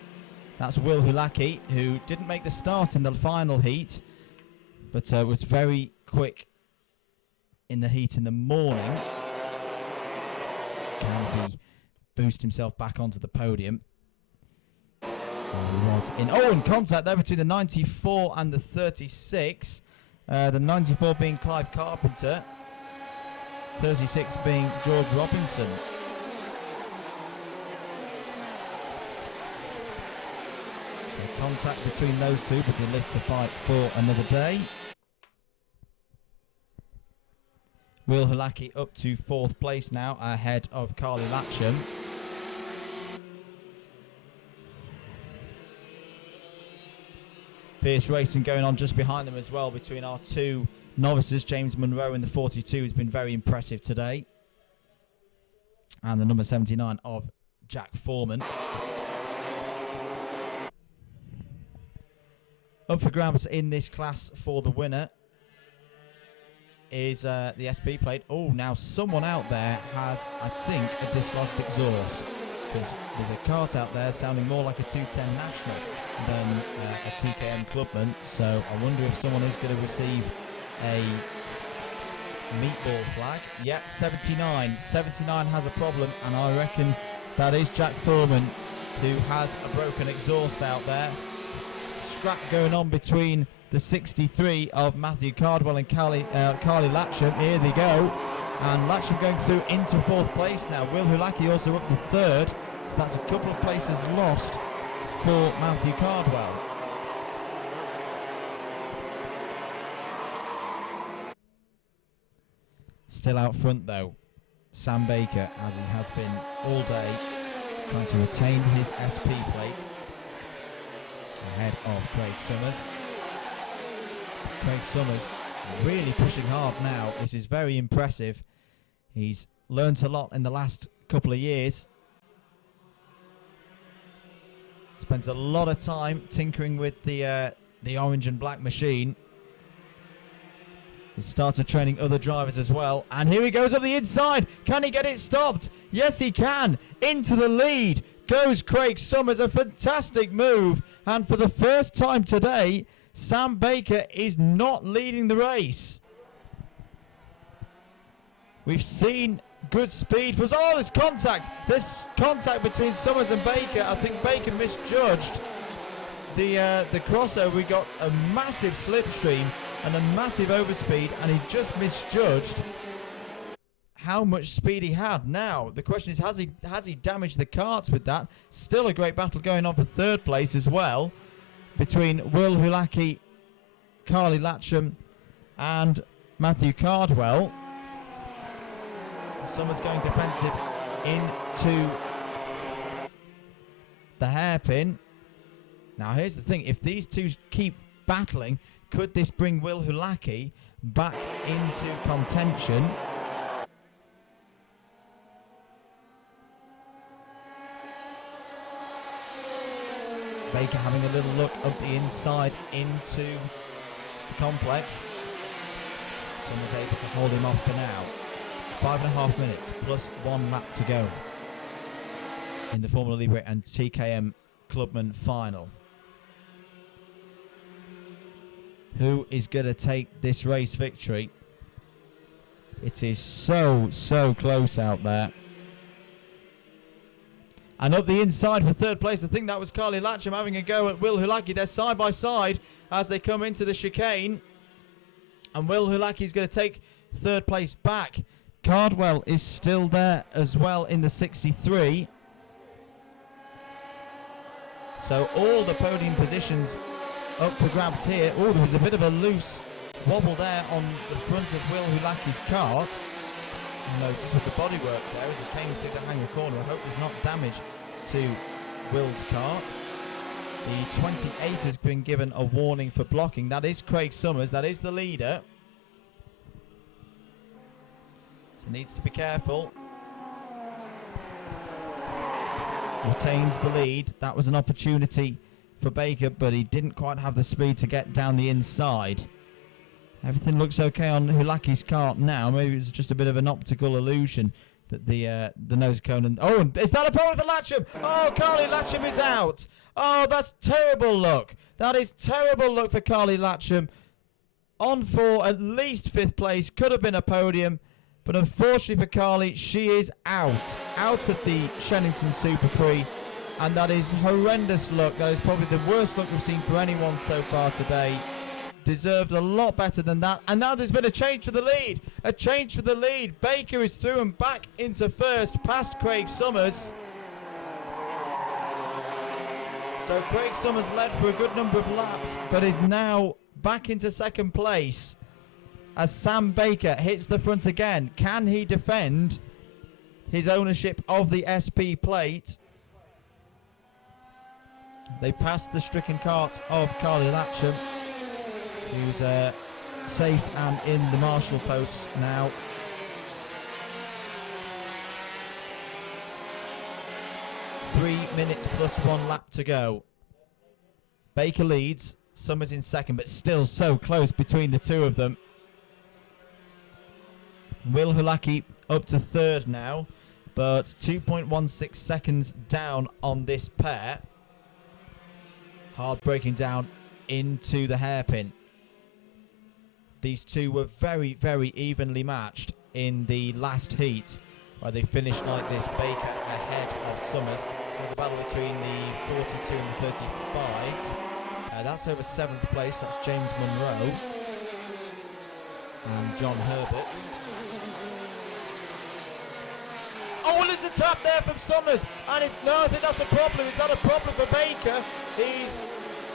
That's Will Hulacki, who didn't make the start in the final heat, but was very quick in the heat in the morning. Can he boost himself back onto the podium? He was in. Oh, in contact there between the 94 and the 36. The 94 being Clive Carpenter, 36 being George Robinson. So contact between those two, but they live to fight for another day. Will Hulacki up to 4th place now, ahead of Carly Latcham. Fierce racing going on just behind them as well between our two novices. James Munro in the 42 has been very impressive today, and the number 79 of Jack Foreman. Up for grabs in this class for the winner is the SP plate. Oh, now someone out there has, I think, a dislodged exhaust, because there's a kart out there sounding more like a 210 National than a TKM Clubman. So I wonder if someone is going to receive a meatball flag. Yeah, 79. 79 has a problem, and I reckon that is Jack Foreman, who has a broken exhaust out there. Scrap going on between the 63 of Matthew Cardwell and Carly Latcham. Here they go, and Latcham going through into 4th place now. Will Hulacki also up to 3rd, so that's a couple of places lost for Matthew Cardwell. Still out front though, Sam Baker, as he has been all day, trying to retain his SP plate ahead of Craig Summers. Craig Summers really pushing hard now. This is very impressive. He's learnt a lot in the last couple of years. Spends a lot of time tinkering with the orange and black machine. He started training other drivers as well. And here he goes up the inside. Can he get it stopped? Yes, he can. Into the lead goes Craig Summers. A fantastic move. And for the first time today, Sam Baker is not leading the race. We've seen good speed. Oh, there's contact. There's contact between Summers and Baker. I think Baker misjudged the crossover. We got a massive slipstream and a massive overspeed, and he just misjudged how much speed he had. Now the question is, has he damaged the karts with that? Still a great battle going on for third place as well between Will Hulaki, Carly Latcham and Matthew Cardwell. Summers going defensive into the hairpin. Now here's the thing, if these two keep battling, could this bring Will Hulaki back into contention? Baker having a little look up the inside into the complex. Summers able to hold him off for now. 5.5 minutes plus 1 lap to go in the Formula Libre and TKM Clubman final. Who is going to take this race victory? It is so close out there. And up the inside for third place, I think that was Carly Latcham having a go at Will Hulaki. They're side by side as they come into the chicane. And Will Hulaki is going to take third place back. Cardwell is still there as well in the 63. So all the podium positions up for grabs here. Oh, there was a bit of a loose wobble there on the front of Will Hulaki's kart. Noticed with the bodywork there as he came through the hanger corner. I hope there's not damage to Will's kart. The 28 has been given a warning for blocking. That is Craig Summers. That is the leader. So needs to be careful. Retains the lead. That was an opportunity for Baker, but he didn't quite have the speed to get down the inside. Everything looks okay on Hulaki's kart now. Maybe it's just a bit of an optical illusion that the nose cone and... Oh, and is that a problem with the Latcham? Oh, Carly Latcham is out. Oh, that's terrible luck. That is terrible luck for Carly Latcham. On for at least 5th place. Could have been a podium. But unfortunately for Carly, she is out of the Shenington SuperPrix. And that is horrendous luck. That is probably the worst luck we've seen for anyone so far today. Deserved a lot better than that. And now there's been a change for the lead. A change for the lead. Baker is through and back into first, past Craig Summers. So Craig Summers led for a good number of laps, but is now back into second place as Sam Baker hits the front again. Can he defend his ownership of the SP plate? They passed the stricken kart of Carly Latcham, who's safe and in the marshal post now. Three minutes plus 1 lap to go. Baker leads, Summers in second, but still so close between the two of them. Will Hulaki up to third now, but 2.16 seconds down on this pair. Hard breaking down into the hairpin. These two were very evenly matched in the last heat, where they finished like this. Baker ahead of Summers. There's a battle between the 42 and the 35. That's over 7th place. That's James Munro and John Herbert. Oh, there's a tap there from Summers, and I think that's a problem. Is that a problem for Baker? He's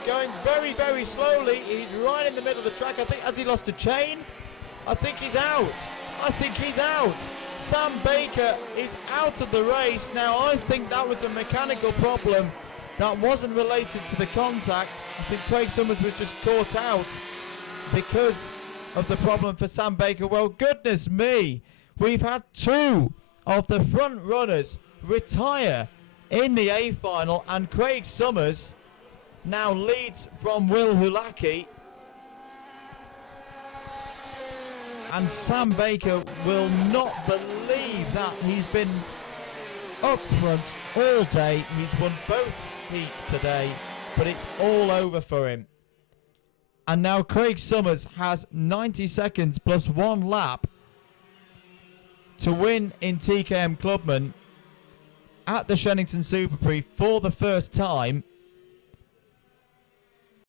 going very slowly. He's right in the middle of the track. I think, has he lost a chain? I think he's out. Sam Baker is out of the race. Now, I think that was a mechanical problem that wasn't related to the contact. I think Craig Summers was just caught out because of the problem for Sam Baker. Well, goodness me. We've had two of the front runners retire in the A final, and Craig Summers now leads from Will Hulaki. And Sam Baker will not believe that. He's been up front all day. He's won both heats today, but it's all over for him. And now Craig Summers has 90 seconds plus 1 lap to win in TKM Clubman at the Shenington SuperPrix for the first time.